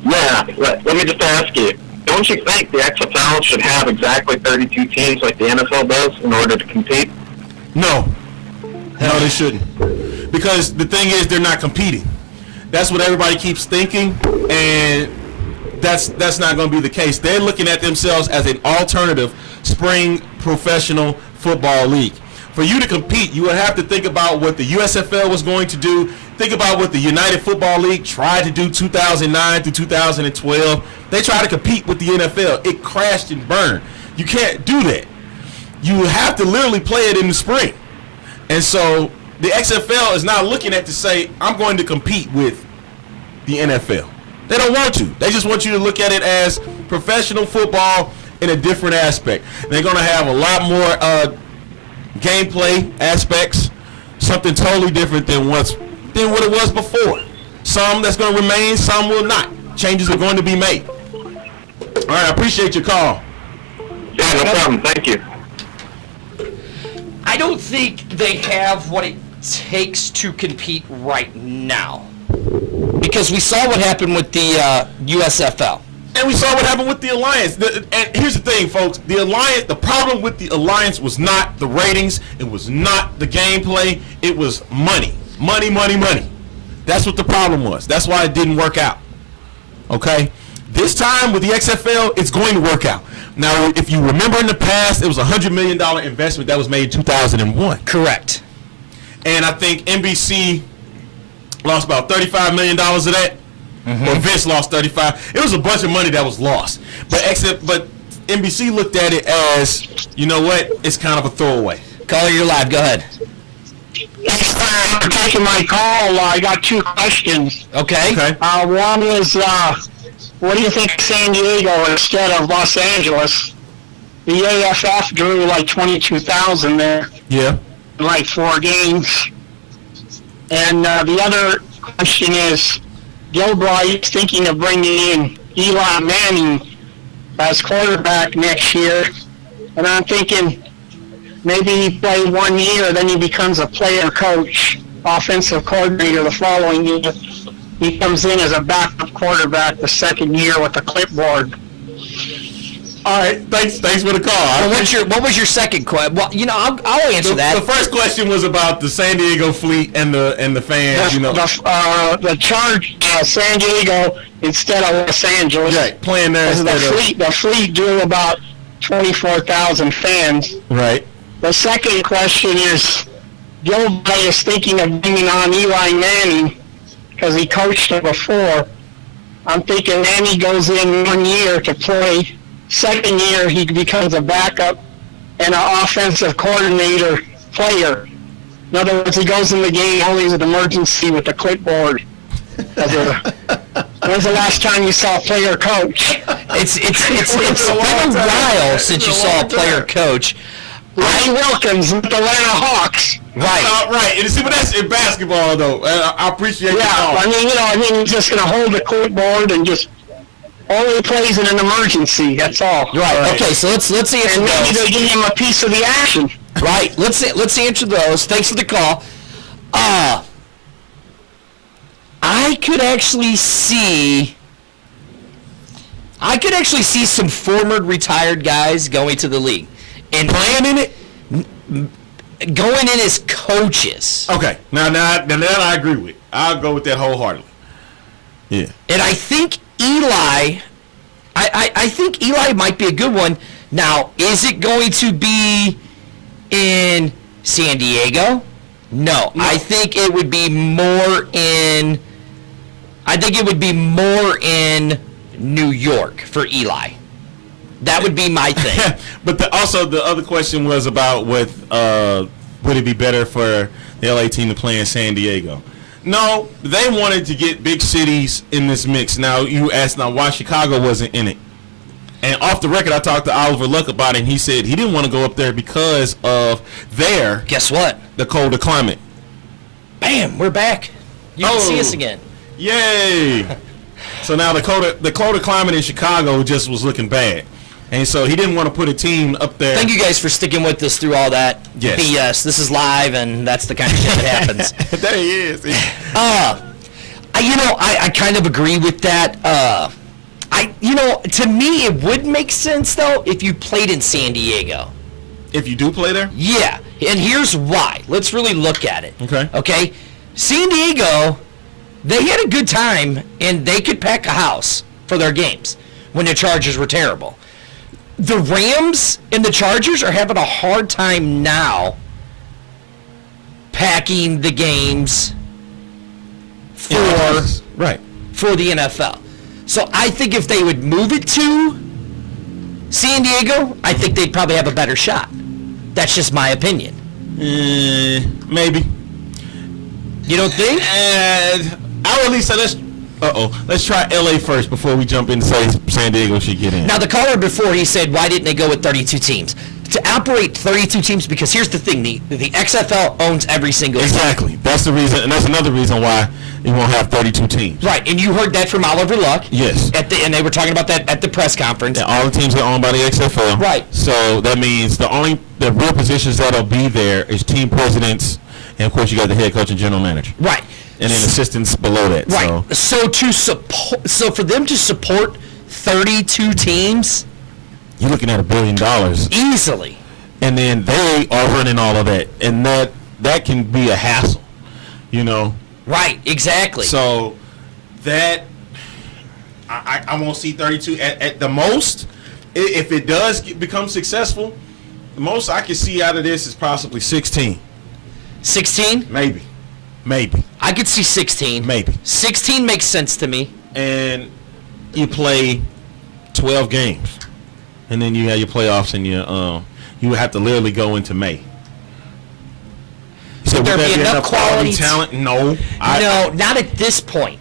Yeah, let me just ask you. Don't you think the XFL should have exactly 32 teams like the NFL does in order to compete? No. No, they shouldn't. Because the thing is, they're not competing. That's what everybody keeps thinking, and that's not going to be the case. They're looking at themselves as an alternative spring professional football league. For you to compete, you would have to think about what the USFL was going to do. Think about what the United Football League tried to do 2009 through 2012. They tried to compete with the NFL. It crashed and burned. You can't do that. You have to literally play it in the spring. And so the XFL is not looking at to say, I'm going to compete with the NFL. They don't want to. They just want you to look at it as professional football in a different aspect. They're going to have a lot more gameplay aspects, something totally different than what it was before. Some that's going to remain, some will not. Changes are going to be made. All right, I appreciate your call. Yeah, no problem. Thank you. I don't think they have what it takes to compete right now? Because we saw what happened with the USFL. And we saw what happened with the Alliance. And here's the thing, folks. The Alliance, the problem with the Alliance was not the ratings. It was not the gameplay. It was money. Money, money, money. That's what the problem was. That's why it didn't work out. Okay? This time with the XFL, it's going to work out. Now, if you remember in the past, it was a $100 million investment that was made in 2001. Correct. And I think NBC lost about $35 million of that. Or Vince lost 35. It was a bunch of money that was lost. But NBC looked at it as, you know what? It's kind of a throwaway. Caller, you're live. Go ahead. Thanks for taking my call. I got two questions. Okay. One is, what do you think of San Diego instead of Los Angeles? The AFF drew like 22,000 there Yeah. in like 4 games. And the other question is, Gilbride is thinking of bringing in Eli Manning as quarterback next year. And I'm thinking maybe he play 1 year, then he becomes a player coach, offensive coordinator the following year. He comes in as a backup quarterback the second year with a clipboard. All right. Thanks for the call. Well, what was your second question? Well, I'll answer that. The first question was about the San Diego fleet and the fans. The charge San Diego instead of Los Angeles. Right, playing there instead of... The fleet drew about 24,000 fans. Right. The second question is, Gilbride is thinking of bringing on Eli Manning because he coached him before. I'm thinking Manning goes in 1 year to play. Second year, he becomes a backup and an offensive coordinator player. In other words, he goes in the game only as an emergency with a clipboard. When's the last time you saw a player coach? It's been a while since you saw a player coach. Ray Wilkins with the Atlanta Hawks. Right. Right. And see, but that's in basketball, though. I appreciate the call. I mean, he's just going to hold the clipboard and just only plays in an emergency. That's all. Right. Okay. So let's answer And maybe those. they give him a piece of the action. Right. Let's answer those. Thanks for the call. I could actually see some former retired guys going to the league and playing in it, going in as coaches. Okay. Now that I agree with. I'll go with that wholeheartedly. Yeah. And I think Eli, I think Eli might be a good one. Now, is it going to be in San Diego? No. I think it would be more in in New York for Eli. That would be my thing. But also the other question was about would it be better for the LA team to play in San Diego? No, they wanted to get big cities in this mix. Now, you asked why Chicago wasn't in it. And off the record, I talked to Oliver Luck about it, and he said he didn't want to go up there because of Guess what? the colder climate. Bam, we're back. You can see us again. Yay! So now the colder climate in Chicago just was looking bad. And so he didn't want to put a team up there. Thank you guys for sticking with us through all that BS. This is live, and that's the kind of shit that happens. There he is. I kind of agree with that. To me, it would make sense, though, if you played in San Diego. If you do play there? Yeah, and here's why. Let's really look at it. Okay? San Diego, they had a good time, and they could pack a house for their games when the Chargers were terrible. The Rams and the Chargers are having a hard time now packing the games for the NFL. So I think if they would move it to San Diego, I think they'd probably have a better shot. That's just my opinion. Maybe. You don't think? I would at least say let's try LA first before we jump in and say San Diego should get in. Now, the caller before, he said, why didn't they go with 32 teams? To operate 32 teams, because here's the thing, the XFL owns every single team. Exactly. That's the reason, and that's another reason why you won't have 32 teams. Right, and you heard that from Oliver Luck. Yes. And they were talking about that at the press conference. And all the teams are owned by the XFL. Right. So that means the real positions that'll be there is team presidents and of course you got the head coach and general manager, Right. and then assistants below that. Right. So So for them to support 32 teams you're looking at $1 billion, easily. and then they are running all of that, and that can be a hassle, you know. Right. Exactly. So that I won't see 32 at the most. If it does become successful, the most I can see out of this is possibly 16. 16? Maybe. I could see 16. Maybe. 16 makes sense to me. And you play 12 games, and then you have your playoffs, and you would have to literally go into May. So Would there would be enough quality talent? No. No, not at this point.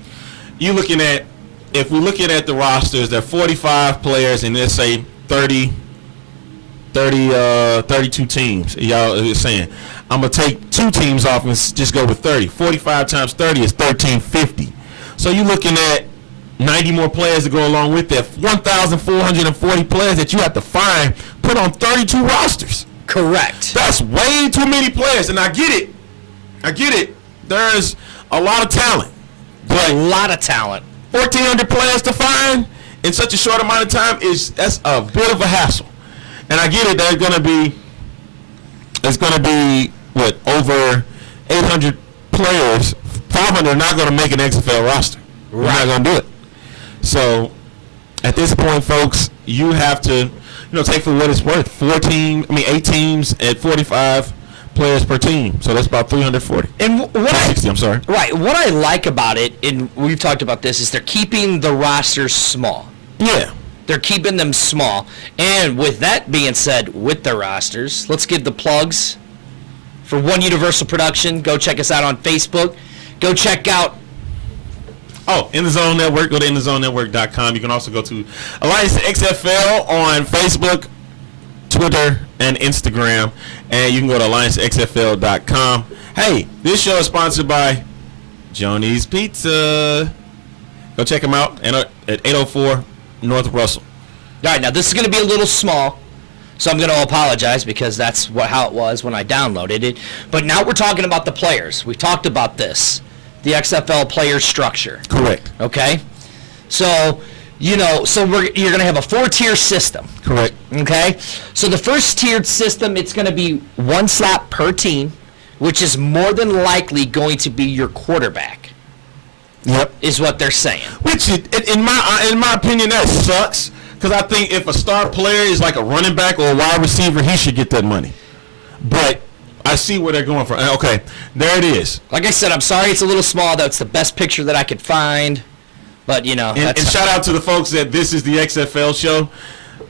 You're looking at, if we're looking at the rosters, there are 45 players, and let's say 32 teams. Y'all are saying, I'm going to take 2 teams off and just go with 30. 45 times 30 is 1,350. So you're looking at 90 more players to go along with that. 1,440 players that you have to find, put on 32 rosters. Correct. That's way too many players, and I get it. There's a lot of talent, but A lot of talent. 1,400 players to find in such a short amount of time that's a bit of a hassle. And I get it. There's gonna be what, over 800 players. 500 are not gonna make an XFL roster. We're not gonna do it. So at this point, folks, you have to, take for what it's worth. 8 teams at 45 players per team. So that's about 340. And what 60, I'm sorry. Right. What I like about it, and we've talked about this, is they're keeping the rosters small. Yeah. They're keeping them small. And with that being said, with the rosters, let's give the plugs for One Universal Production. Go check us out on Facebook. Go check out In the Zone Network. Go to inthezonenetwork.com. You can also go to Alliance XFL on Facebook, Twitter, and Instagram. And you can go to alliancexfl.com. Hey, this show is sponsored by Joni's Pizza. Go check them out at 804 North Russell. All right, now this is going to be a little small, so I'm going to apologize because that's how it was when I downloaded it. But now we're talking about the players. We talked about this, the XFL player structure. Correct. Okay? So, you're going to have a 4-tier system. Correct. Okay? So the first tiered system, it's going to be 1 slot per team, which is more than likely going to be your quarterback. Yep. Is what they're saying. Which, in my opinion, that sucks. Because I think if a star player is like a running back or a wide receiver, he should get that money. But I see where they're going from. Okay, there it is. Like I said, I'm sorry it's a little small. That's the best picture that I could find. But, And shout out to the folks that This Is the XFL show.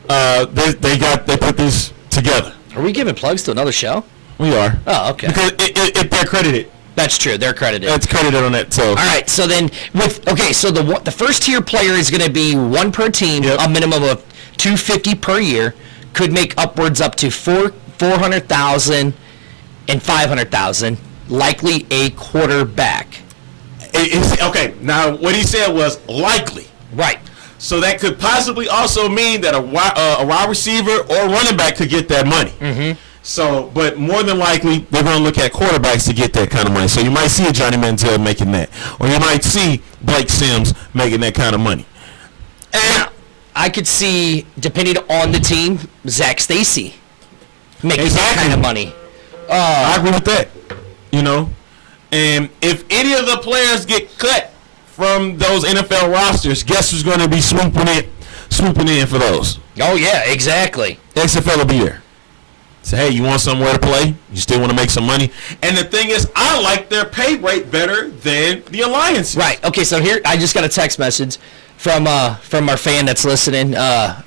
They put this together. Are we giving plugs to another show? We are. Oh, okay. Because if they're credited. That's true. They're credited. That's credited on that. So. All right. So then, so the first tier player is going to be 1 per team, Yep. a minimum of $250 per year, could make upwards up to $400,000 and $500,000. Likely a quarterback. Okay. Now what he said was likely. Right. So that could possibly also mean that a wide receiver or running back could get that money. Mm-hmm. So, but more than likely, they're going to look at quarterbacks to get that kind of money. So you might see a Johnny Manziel making that. Or you might see Blake Sims making that kind of money. And I could see, depending on the team, Zach Stacy making that kind of money. I agree with that. And if any of the players get cut from those NFL rosters, guess who's going to be swooping in for those? Oh, yeah, exactly. XFL will be there. Say, hey, you want somewhere to play? You still want to make some money? And the thing is, I like their pay rate better than the Alliance. Right. Okay, so here, I just got a text message from our fan that's listening,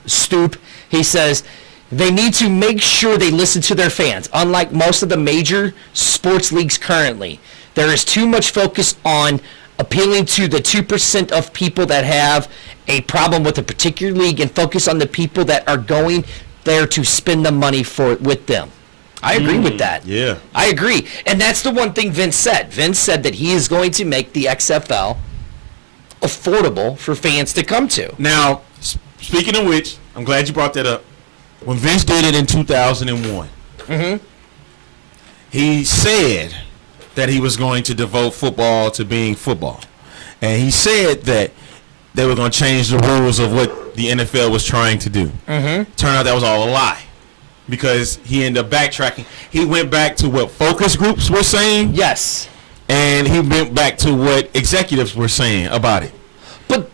Stoop. He says, they need to make sure they listen to their fans. Unlike most of the major sports leagues currently, there is too much focus on appealing to the 2% of people that have a problem with a particular league and focus on the people that are going there to spend the money with them. I agree with that. Yeah. I agree. And that's the one thing Vince said. Vince said that he is going to make the XFL affordable for fans to come to. Now, speaking of which, I'm glad you brought that up. When Vince did it in 2001, he said that he was going to devote football to being football. And he said that they were going to change the rules of what the NFL was trying to do. Turned out that was all a lie because he ended up backtracking. He went back to what focus groups were saying. Yes. And he went back to what executives were saying about it. But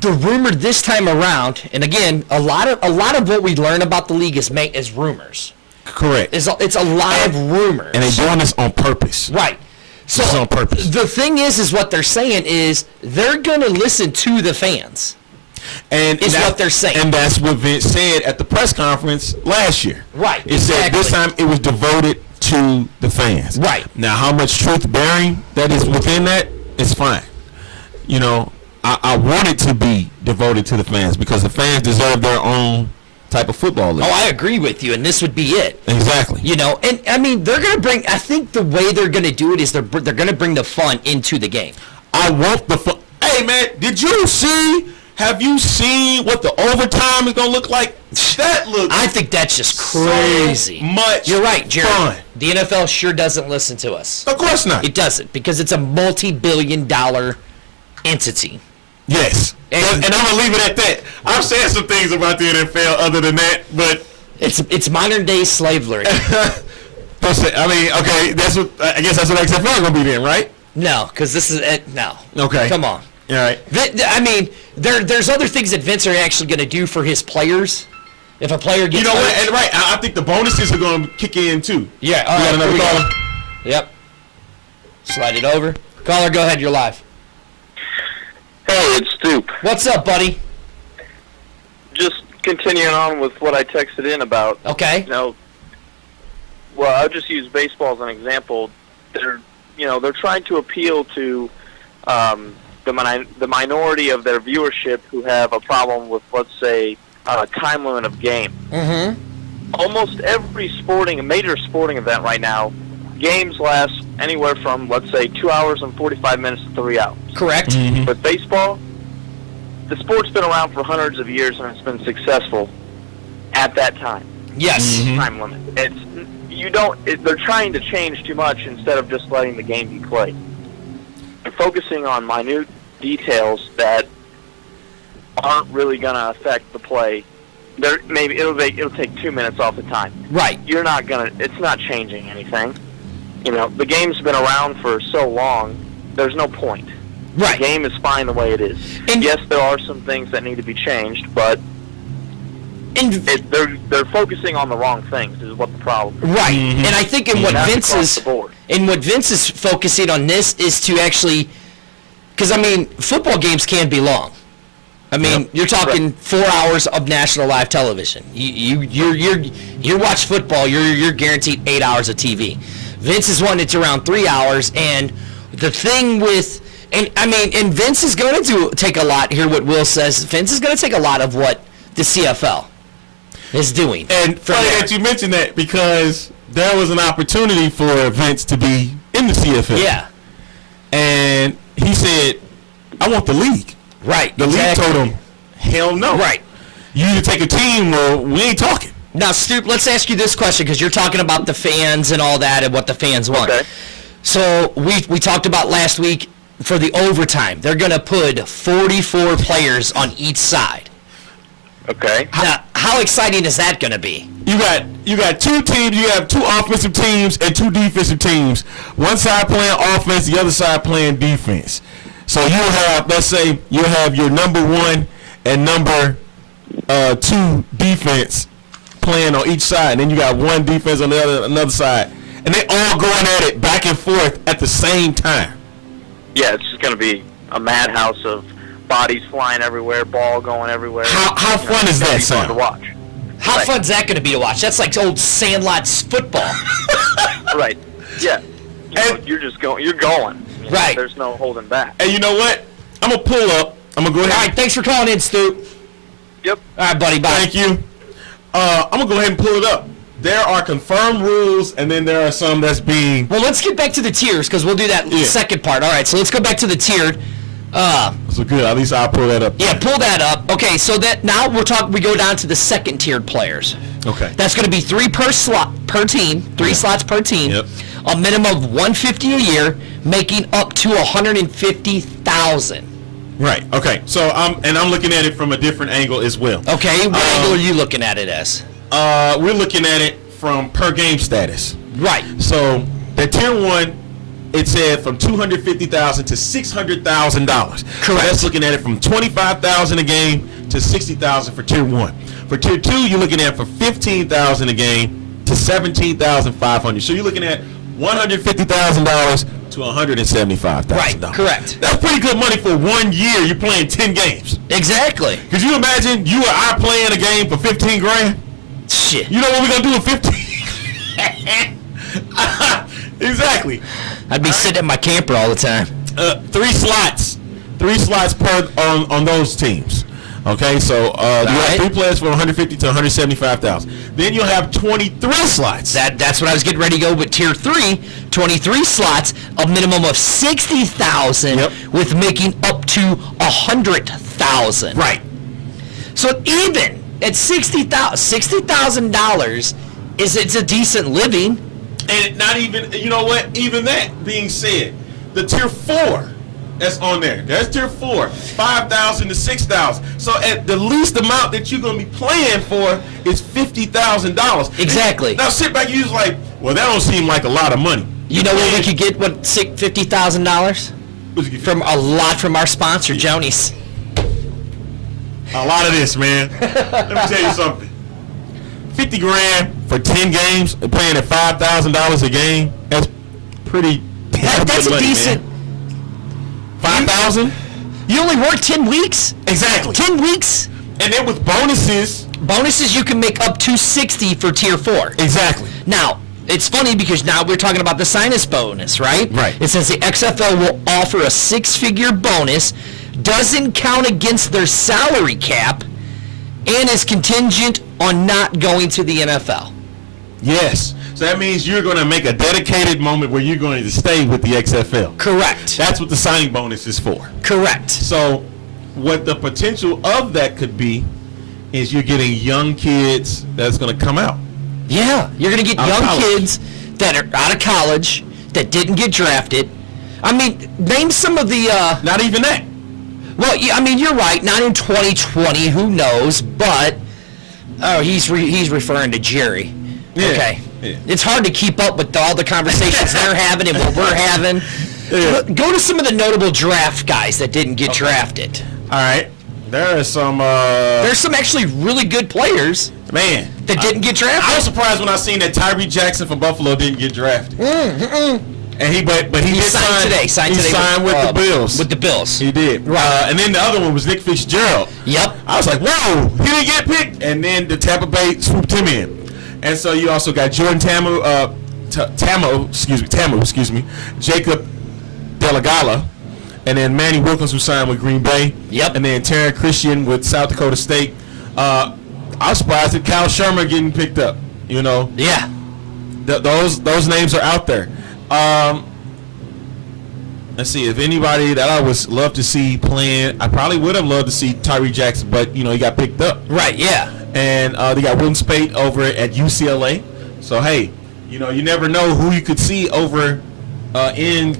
the rumor this time around, and again, a lot of what we learn about the league is rumors. Correct. It's a lot of rumors. And they're doing this on purpose. Right. So This is on purpose. The thing is what they're saying is they're going to listen to the fans. And Is what they're saying. And that's what Vince said at the press conference last year. Right, It said this time exactly. it was devoted to the fans. Right. Now, how much truth bearing that is within that is fine. You know, I want it to be devoted to the fans because the fans deserve their own type of football league. Oh, I agree with you, and this would be it. Exactly. You know, and I mean, they're going to bring. I think the way they're going to do it is they're going to bring the fun into the game. I want the fun. Hey, man, have you seen what the overtime is going to look like? That looks I think that's just crazy. so much You're right, Jared. fun. The NFL sure doesn't listen to us. Of course not. It doesn't because it's a multi-billion-dollar entity. Yes. And I'm going to leave it at that. I'm saying some things about the NFL other than that, but It's modern-day slavery. I mean, okay, I guess that's what XFL is going to be then, right? No, because this is it. No. Okay. Come on. All right. I mean, there's other things that Vince are actually going to do for his players. If a player gets You know what? hurt. And right, I think the bonuses are going to kick in too. Yeah. All We got right, another here we go. caller? Yep. Slide it over. Caller, go ahead. You're live. Hey, it's Stoop. What's up, buddy? Just continuing on with what I texted in about. Okay. Well, I'll just use baseball as an example. They're trying to appeal to the minority of their viewership who have a problem with, let's say, time limit of game. Mm-hmm. Almost every major sporting event right now, games last anywhere from, let's say, 2 hours and 45 minutes to 3 hours. Correct. With baseball, the sport's been around for hundreds of years and it's been successful at that time. Yes. Time limit. They're trying to change too much instead of just letting the game be played. They're focusing on minute details that aren't really going to affect the play. Maybe it'll take 2 minutes off the time. Right. It's not changing anything. The game's been around for so long, there's no point. Right. The game is fine the way it is. And- yes, there are some things that need to be changed, but And they're focusing on the wrong things is what the problem is. right. And I think That's across the board. what Vince is focusing on this is to actually, because I mean, football games can be long. I mean, you're talking 4 hours of national live television. You watch football, you're guaranteed 8 hours of TV. Vince is wanting it to around 3 hours, and the thing with, and Vince is going to take a lot. Hear what Will says. Vince is going to take a lot of what the CFL is doing. And funny that you mentioned that because there was an opportunity for Vince to be in the CFL. Yeah. And he said, I want the league. Right. The league told him, hell no. Right. You need to take a team or we ain't talking. Now, Stoop, let's ask you this question because you're talking about the fans and all that and what the fans want. Okay. So we talked about last week for the overtime. They're going to put 44 players on each side. Okay. Now, how exciting is that going to be? You got two teams. You have two offensive teams and two defensive teams. One side playing offense, the other side playing defense. So you'll have, let's say, you'll have your number one and number two defense playing on each side, and then you got one defense on the another side, and they all going at it back and forth at the same time. Yeah, it's just going to be a madhouse of bodies flying everywhere, ball going everywhere. How fun is that, It's gonna be fun to Sam? watch. How Right. fun's that going to be to watch? That's like old Sandlot's football. Right. Yeah. You're just going. You're going. Right. There's no holding back. And you know what? I'm gonna pull up. I'm gonna go ahead. All right, thanks for calling in, Stoop. Yep. All right, buddy, bye. Thank you. I'm gonna go ahead and pull it up. There are confirmed rules, and then there are some that's being. Well, let's get back to the tiers because we'll do that Yeah. second part. All right, so let's go back to the tiered. So good. At least I'll pull that up. Yeah, pull that up. Okay, so that now we go down to the second tiered players. Okay. That's going to be 3 per slot per team, 3 slots per team. Yep. a minimum of $150 a year, making up to $150,000. Right. Okay. So I'm looking at it from a different angle as well. Okay, what angle are you looking at it as? We're looking at it from per game status. Right. So the tier 1, it said from $250,000 to $600,000. Correct. So that's looking at it from $25,000 a game to $60,000 for tier 1. For tier 2, you're looking at from $15,000 a game to $17,500. So you're looking at $150,000 to $175,000. Right, correct. That's pretty good money for 1 year. You're playing 10 games. Exactly. Could you imagine you or I playing a game for 15 grand? Shit. You know what we're gonna do with 15? Exactly. I'd be sitting in my camper all the time. 3 slots per on those teams. Okay, so you have 3 players for 150 to 175,000. Then you'll have 23 slots. That's what I was getting ready to go with tier 3. 23 slots, a minimum of 60,000, Yep. with making up to 100,000. Right. So even at $60,000, it's a decent living. And not even, you know what? Even that being said, the tier 4 that's on there. That's tier 4, 5,000 to 6,000. So at the least amount that you're gonna be playing for is $50,000. Exactly. Now sit back, you're like, well, that don't seem like a lot of money. You know what we could get? What, $50,000 from from our sponsor, Joni's. A lot of this, man. Let me tell you something. 50 grand for 10 games, playing at $5,000 a game. That's pretty. That's a decent. 5,000. You only work 10 weeks. Exactly. 10 weeks. And then with bonuses. Bonuses you can make up to 60 for tier 4. Exactly. Now, it's funny because now we're talking about the sinus bonus, right? Right. It says the XFL will offer a 6-figure bonus, doesn't count against their salary cap, and is contingent on not going to the NFL. Yes. So that means you're going to make a dedicated moment where you're going to stay with the XFL. Correct. That's what the signing bonus is for. Correct. So what the potential of that could be is you're getting young kids that's going to come out. Yeah, you're going to get Out of young college. kids that are out of college that didn't get drafted. I mean, name some of the... Not even that. Well, yeah, I mean, you're right. Not in 2020. Who knows? But he's referring to Jerry. Yeah. Okay. Yeah. It's hard to keep up with all the conversations they're having and what we're having. Yeah. Go to some of the notable draft guys that didn't get drafted. All right. There are some. There's some actually really good players Man. that didn't get drafted. I was surprised when I seen that Tyree Jackson from Buffalo didn't get drafted. And he He did signed today. He signed with the Bills. With the Bills. He did. Right. And then the other one was Nick Fitzgerald. Yep. I was like, whoa, he didn't get picked. And then the Tampa Bay swooped him in. And so you also got Jordan Tamu, Jacob Delagala, and then Manny Wilkins, who signed with Green Bay. Yep. And then Terran Christian with South Dakota State. I was surprised that Kyle Shermer getting picked up. You know, Yeah. those names are out there. Let's see if anybody that I would love to see playing. I probably would have loved to see Tyree Jackson, but you know he got picked up. Right. Yeah. And they got Wilton Spate over at UCLA. So hey, you know you never know who you could see over in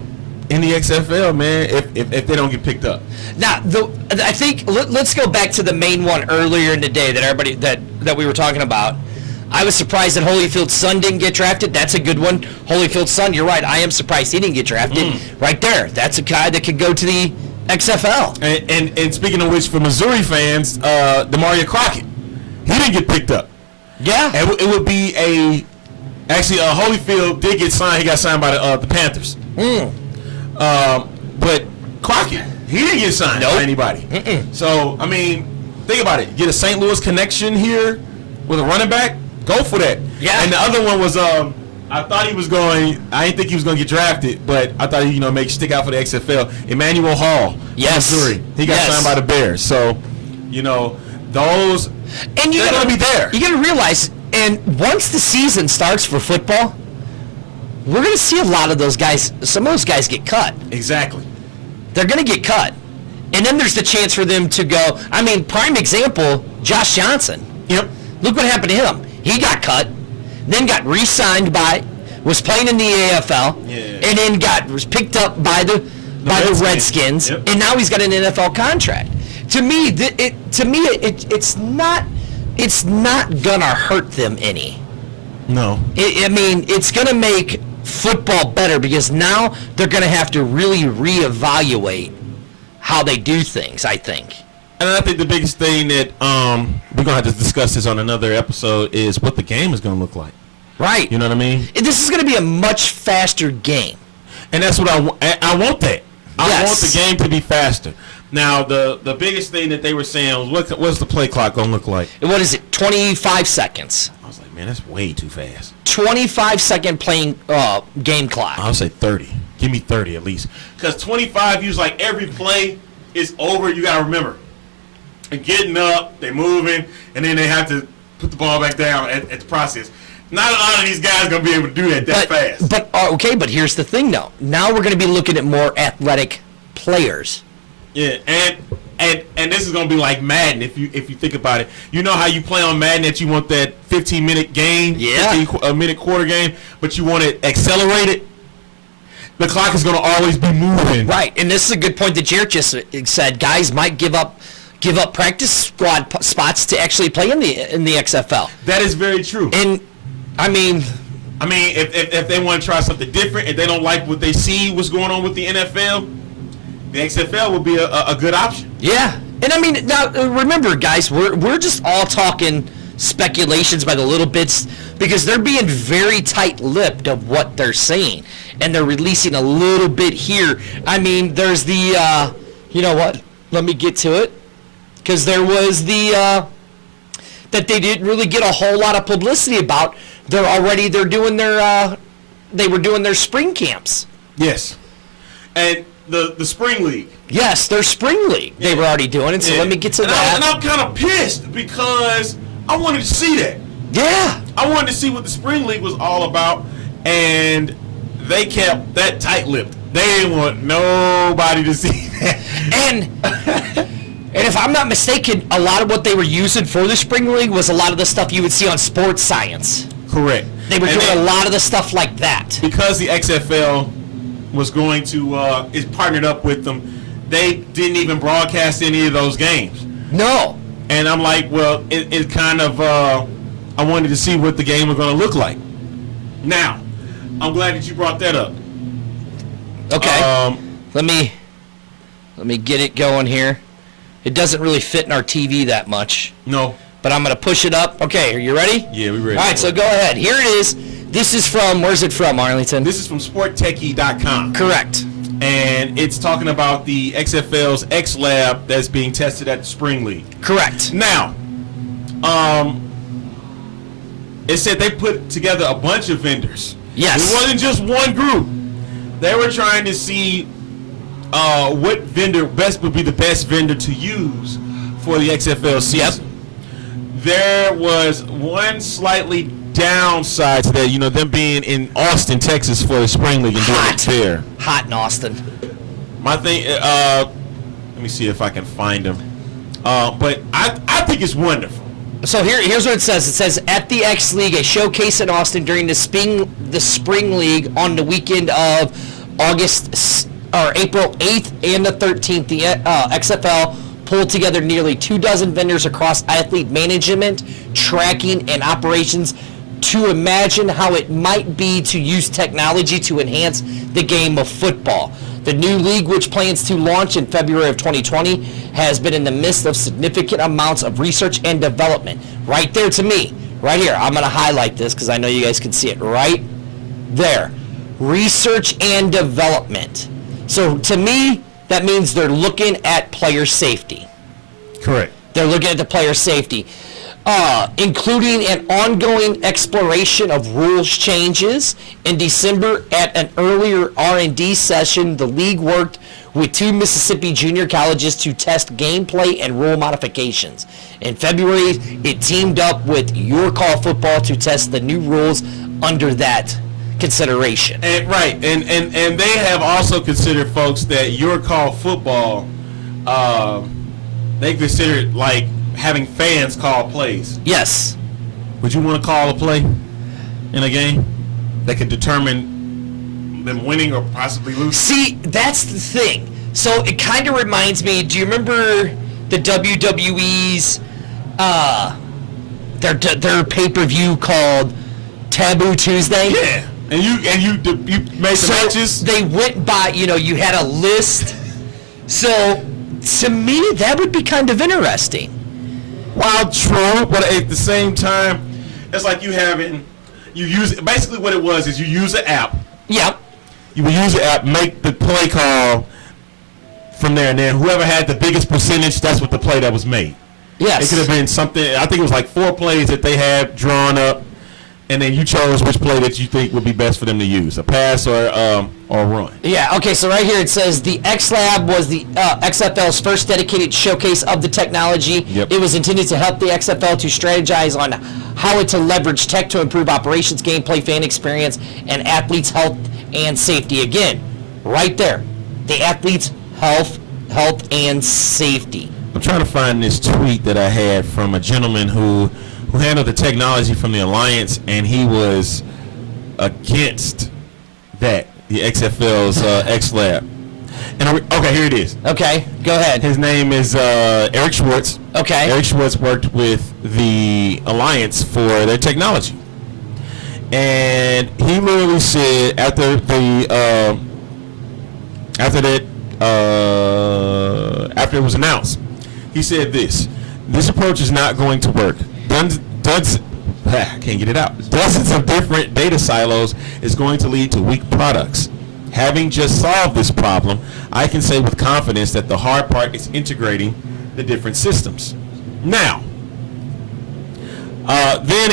the XFL, man. If they don't get picked up. Now, I think let's go back to the main one earlier in the day that everybody that we were talking about. I was surprised that Holyfield's son didn't get drafted. That's a good one. Holyfield's son, you're right. I am surprised he didn't get drafted. Right there. That's a guy that could go to the XFL. And speaking of which, for Missouri fans, Demaria Crockett, he didn't get picked up. Yeah. And it would be Holyfield did get signed. He got signed by the Panthers. But Crockett, he didn't get signed by anybody. So, I mean, think about it. Get a St. Louis connection here with a running back. Go for that. Yeah. And the other one was, I thought he was going. I didn't think he was going to get drafted, but I thought he, stick out for the XFL. Emmanuel Hall, Yes. Missouri. He got signed by the Bears. So, those. And they're going to be there. You got to realize, and once the season starts for football, we're going to see a lot of those guys. Some of those guys get cut. Exactly. They're going to get cut, and then there's the chance for them to go. I mean, prime example, Josh Johnson. Yep. Look what happened to him. He got cut, then got re-signed by was playing in the AFL, Yeah. and then was picked up by the Redskins, Yep. and now he's got an NFL contract. To me, it's not gonna hurt them any. No. I mean, it's going to make football better because now they're going to have to really reevaluate how they do things, I think. And I think the biggest thing that we're going to have to discuss this on another episode is what the game is going to look like. Right. You know what I mean? This is going to be a much faster game. And that's what I want that. I Yes. want the game to be faster. Now, the biggest thing that they were saying was, what's the play clock going to look like? What is it, 25 seconds? I was like, man, that's way too fast. 25-second playing game clock. I'll say 30. Give me 30 at least. Because 25, usually like every play is over. You got to remember. They're getting up, they're moving, and then they have to put the ball back down at the process. Not a lot of these guys going to be able to do that fast. But here's the thing, though. Now we're going to be looking at more athletic players. Yeah, and this is gonna be like Madden if you think about it. You know how you play on Madden that you want that 15-minute game, Yeah. 15-minute quarter game, but you want it accelerated. The clock is gonna always be moving. Right, and this is a good point that Jared just said. Guys might give up practice squad spots to actually play in the XFL. That is very true. And I mean, if they want to try something different, if they don't like what they see, what's going on with the NFL, the XFL would be a good option. yeah. And I mean, now remember, guys, we're just all talking speculations by the little bits because they're being very tight-lipped of what they're saying, and they're releasing a little bit here. I mean, there's the, you know what? Let me get to it, because there was the that they didn't really get a whole lot of publicity about. They were doing their spring camps. Yes, and the spring league. Yes, their spring league they were already doing it. So let me get to and that. And I'm kind of pissed because I wanted to see that. Yeah. I wanted to see what the spring league was all about, and they kept that tight-lipped. They didn't want nobody to see that. And if I'm not mistaken, a lot of what they were using for the spring league was a lot of the stuff you would see on Sports Science. Correct. They were And doing a lot of the stuff like that. because the XFL was going to is partnered up with them. They didn't even broadcast any of those games. No. And I'm like, well, it kind of, I wanted to see what the game was going to look like. Now, I'm glad that you brought that up. Okay. Let me get it going here. It doesn't really fit in our TV that much, No. but I'm going to push it up. Okay, are you ready? Yeah, we ready. All right, so go ahead. Here it is. This is from, where's it from, Arlington? This is from SportTechie.com. Correct. And it's talking about the XFL's X Lab that's being tested at the Spring League. Correct. Now, it said they put together a bunch of vendors. Yes. It wasn't just one group. They were trying to see what vendor would be the best vendor to use for the XFL season. There was one slightly downside to that, you know, them being in Austin, Texas for the Spring League and doing it there. Hot in Austin. My thing, let me see if I can find them. But I think it's wonderful. So here's what it says. It says at the X League, a showcase in Austin during the spring league on the weekend of April 8th and the 13th. The XFL pulled together nearly 24 vendors across athlete management, tracking, and operations to imagine how it might be to use technology to enhance the game of football. The new league, which plans to launch in February of 2020, has been in the midst of significant amounts of research and development. Right there to me, right here, I'm going to highlight this because I know you guys can see it right there. Research and development. So to me, that means they're looking at player safety. Correct. They're looking at the player safety, including an ongoing exploration of rules changes. In December, at an earlier R&D session, the league worked with 2 Mississippi junior colleges to test gameplay and rule modifications. In February, it teamed up with Your Call Football to test the new rules under that consideration. And right, and they have also considered, folks, that Your Call Football, they considered like having fans call plays. Yes. Would you want to call a play in a game? that could determine them winning or possibly losing? See, that's the thing. So it kind of reminds me. Do you remember the WWE's their pay-per-view called Taboo Tuesday? Yeah. And you made the matches. They went by. You had a list. So to me, that would be kind of interesting. Well, true, but at the same time, it's like you use basically what it was is you use an app. Yep. You would use the app, make the play call from there, and then whoever had the biggest percentage, that's what the play that was made. Yes. It could have been something. I think it was like 4 plays that they had drawn up, and then you chose which play that you think would be best for them to use, a pass or run. Yeah, okay, so right here it says the X-Lab was the XFL's first dedicated showcase of the technology. Yep. It was intended to help the XFL to strategize on how to leverage tech to improve operations, gameplay, fan experience, and athletes' health and safety. Again, right there, the athletes' health and safety. I'm trying to find this tweet that I had from a gentleman who handled the technology from the Alliance, and he was against that, the XFL's X-Lab. And okay, here it is. Okay, go ahead. His name is Eric Schwartz. Okay. Eric Schwartz worked with the Alliance for their technology. And he literally said after it was announced, he said this approach is not going to work. Dozens of different data silos is going to lead to weak products. Having just solved this problem, I can say with confidence that the hard part is integrating the different systems. Now, then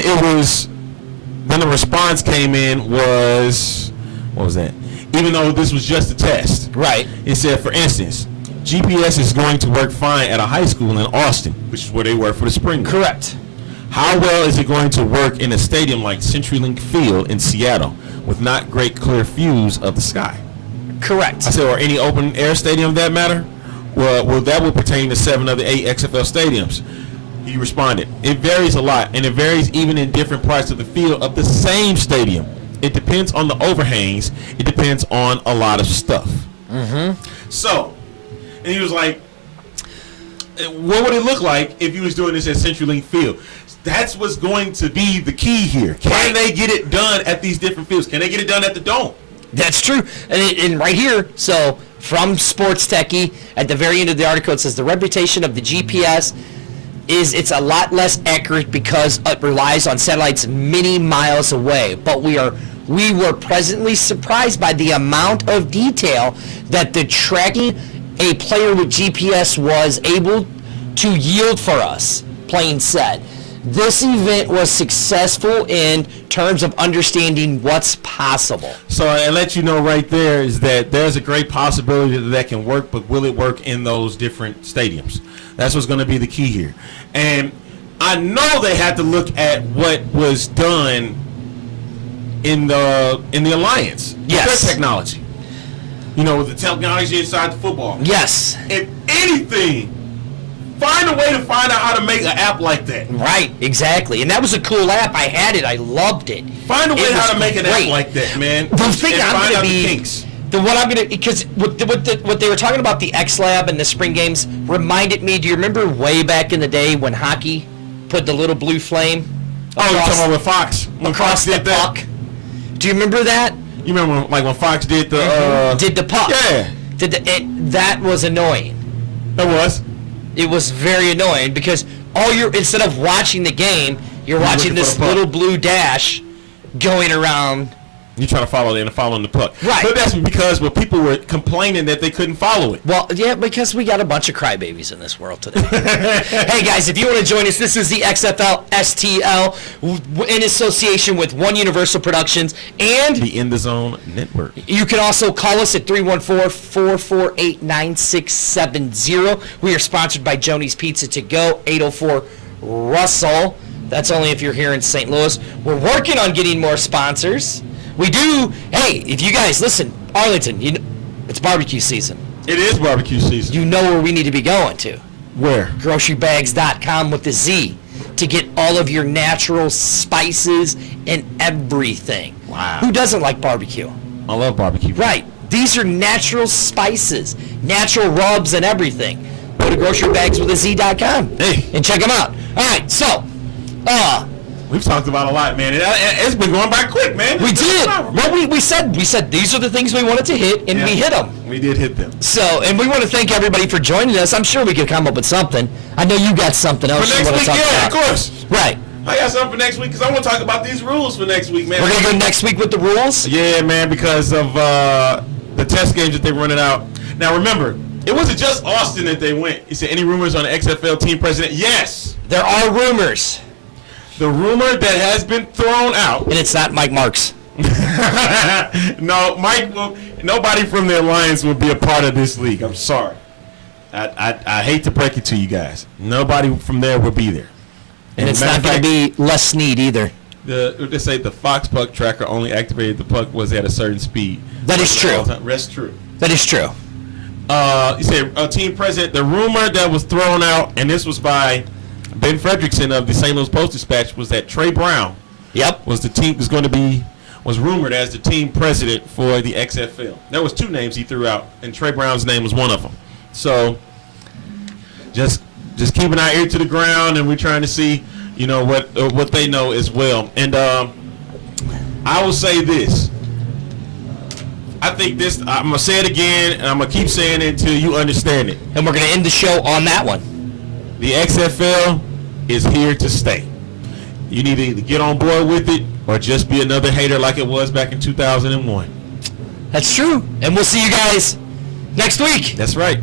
the response came in was, what was that? Even though this was just a test. Right. It said, for instance, GPS is going to work fine at a high school in Austin, which is where they were for the spring. Correct. How well is it going to work in a stadium like CenturyLink Field in Seattle with not great clear views of the sky? Correct. I said, or any open air stadium for that matter? Well, that would pertain to 7 of the 8 XFL stadiums. He responded, it varies a lot, and it varies even in different parts of the field of the same stadium. It depends on the overhangs. It depends on a lot of stuff. Mm-hmm. So, and he was like, what would it look like if you was doing this at CenturyLink Field? That's what's going to be the key here. Can they get it done at these different fields? Can they get it done at the Dome? That's true. And right here, so from Sports Techie, at the very end of the article, it says the reputation of the GPS is it's a lot less accurate because it relies on satellites many miles away. But we were pleasantly surprised by the amount of detail that the tracking a player with GPS was able to yield for us, plain said. This event was successful in terms of understanding what's possible. So I let you know right there is that there's a great possibility that can work, but will it work in those different stadiums? That's what's going to be the key here. And I know they had to look at what was done in the Alliance. Yes. Their technology. You know, with the technology inside the football. Yes. If anything, find a way to find out how to make an app like that. Right, exactly. And that was a cool app. I had it. I loved it. Find a way It how was to make an great. app like that, man. The thing And I'm find going to out the be, kinks. because what they were talking about the X-Lab and the spring games reminded me, do you remember way back in the day when hockey put the little blue flame Oh, you're talking across, about with Fox. When across Fox the did that. puck? Do you remember that? You remember when Fox did the Did the puck. Yeah. That was annoying. That was. It was very annoying because instead of watching the game, you're watching looking for this the puck. little blue dash going around. You're trying to follow it and following the puck. Right. But that's because people were complaining that they couldn't follow it. Well, yeah, because we got a bunch of crybabies in this world today. Hey, guys, if you want to join us, this is the XFL STL in association with One Universal Productions. And The In the Zone Network. you can also call us at 314-448-9670. We are sponsored by Joni's Pizza to Go, 804 Russell. That's only if you're here in St. Louis. We're working on getting more sponsors. We do. Hey, if you guys listen, Arlington, it's barbecue season. It is barbecue season. You know where we need to be going to. Where? Grocerybags.com with the Z. to get all of your natural spices and everything. Wow. Who doesn't like barbecue? I love barbecue. Right. These are natural spices, natural rubs and everything. Go to grocerybagswithaz.com and check them out. All right, so, we've talked about a lot, man. It's been going by quick, man. we did. Well, we said these are the things we wanted to hit, and we hit them. We did hit them. So, and we want to thank everybody for joining us. I'm sure we could come up with something. I know you got something else For you next want to week, talk yeah, about. of course. Right. I got something for next week because I want to talk about these rules for next week, man. We're going to go next week with the rules? Yeah, man, because of the test games that they're running out. Now, remember, it wasn't just Austin that they went. You said, any rumors on the XFL team president? Yes. There are rumors. The rumor that has been thrown out. And it's not Mike Marks. No, Mike nobody from the Alliance will be a part of this league. I'm sorry. I hate to break it to you guys. Nobody from there will be there. And it's not going to be Les Snead either. They say the Fox puck tracker only activated the puck was at a certain speed. That is true. That's true. That is true. You said team president. The rumor that was thrown out, and this was by Ben Fredrickson of the St. Louis Post-Dispatch, was that Trey Brown was rumored as the team president for the XFL. There was two names he threw out, and Trey Brown's name was one of them. So just keeping our ear to the ground, and we're trying to see, what they know as well. And I will say this. I think this, I'm going to say it again, and I'm going to keep saying it until you understand it. And we're going to end the show on that one. The XFL is here to stay. You need to either get on board with it or just be another hater like it was back in 2001. That's true. And we'll see you guys next week. That's right.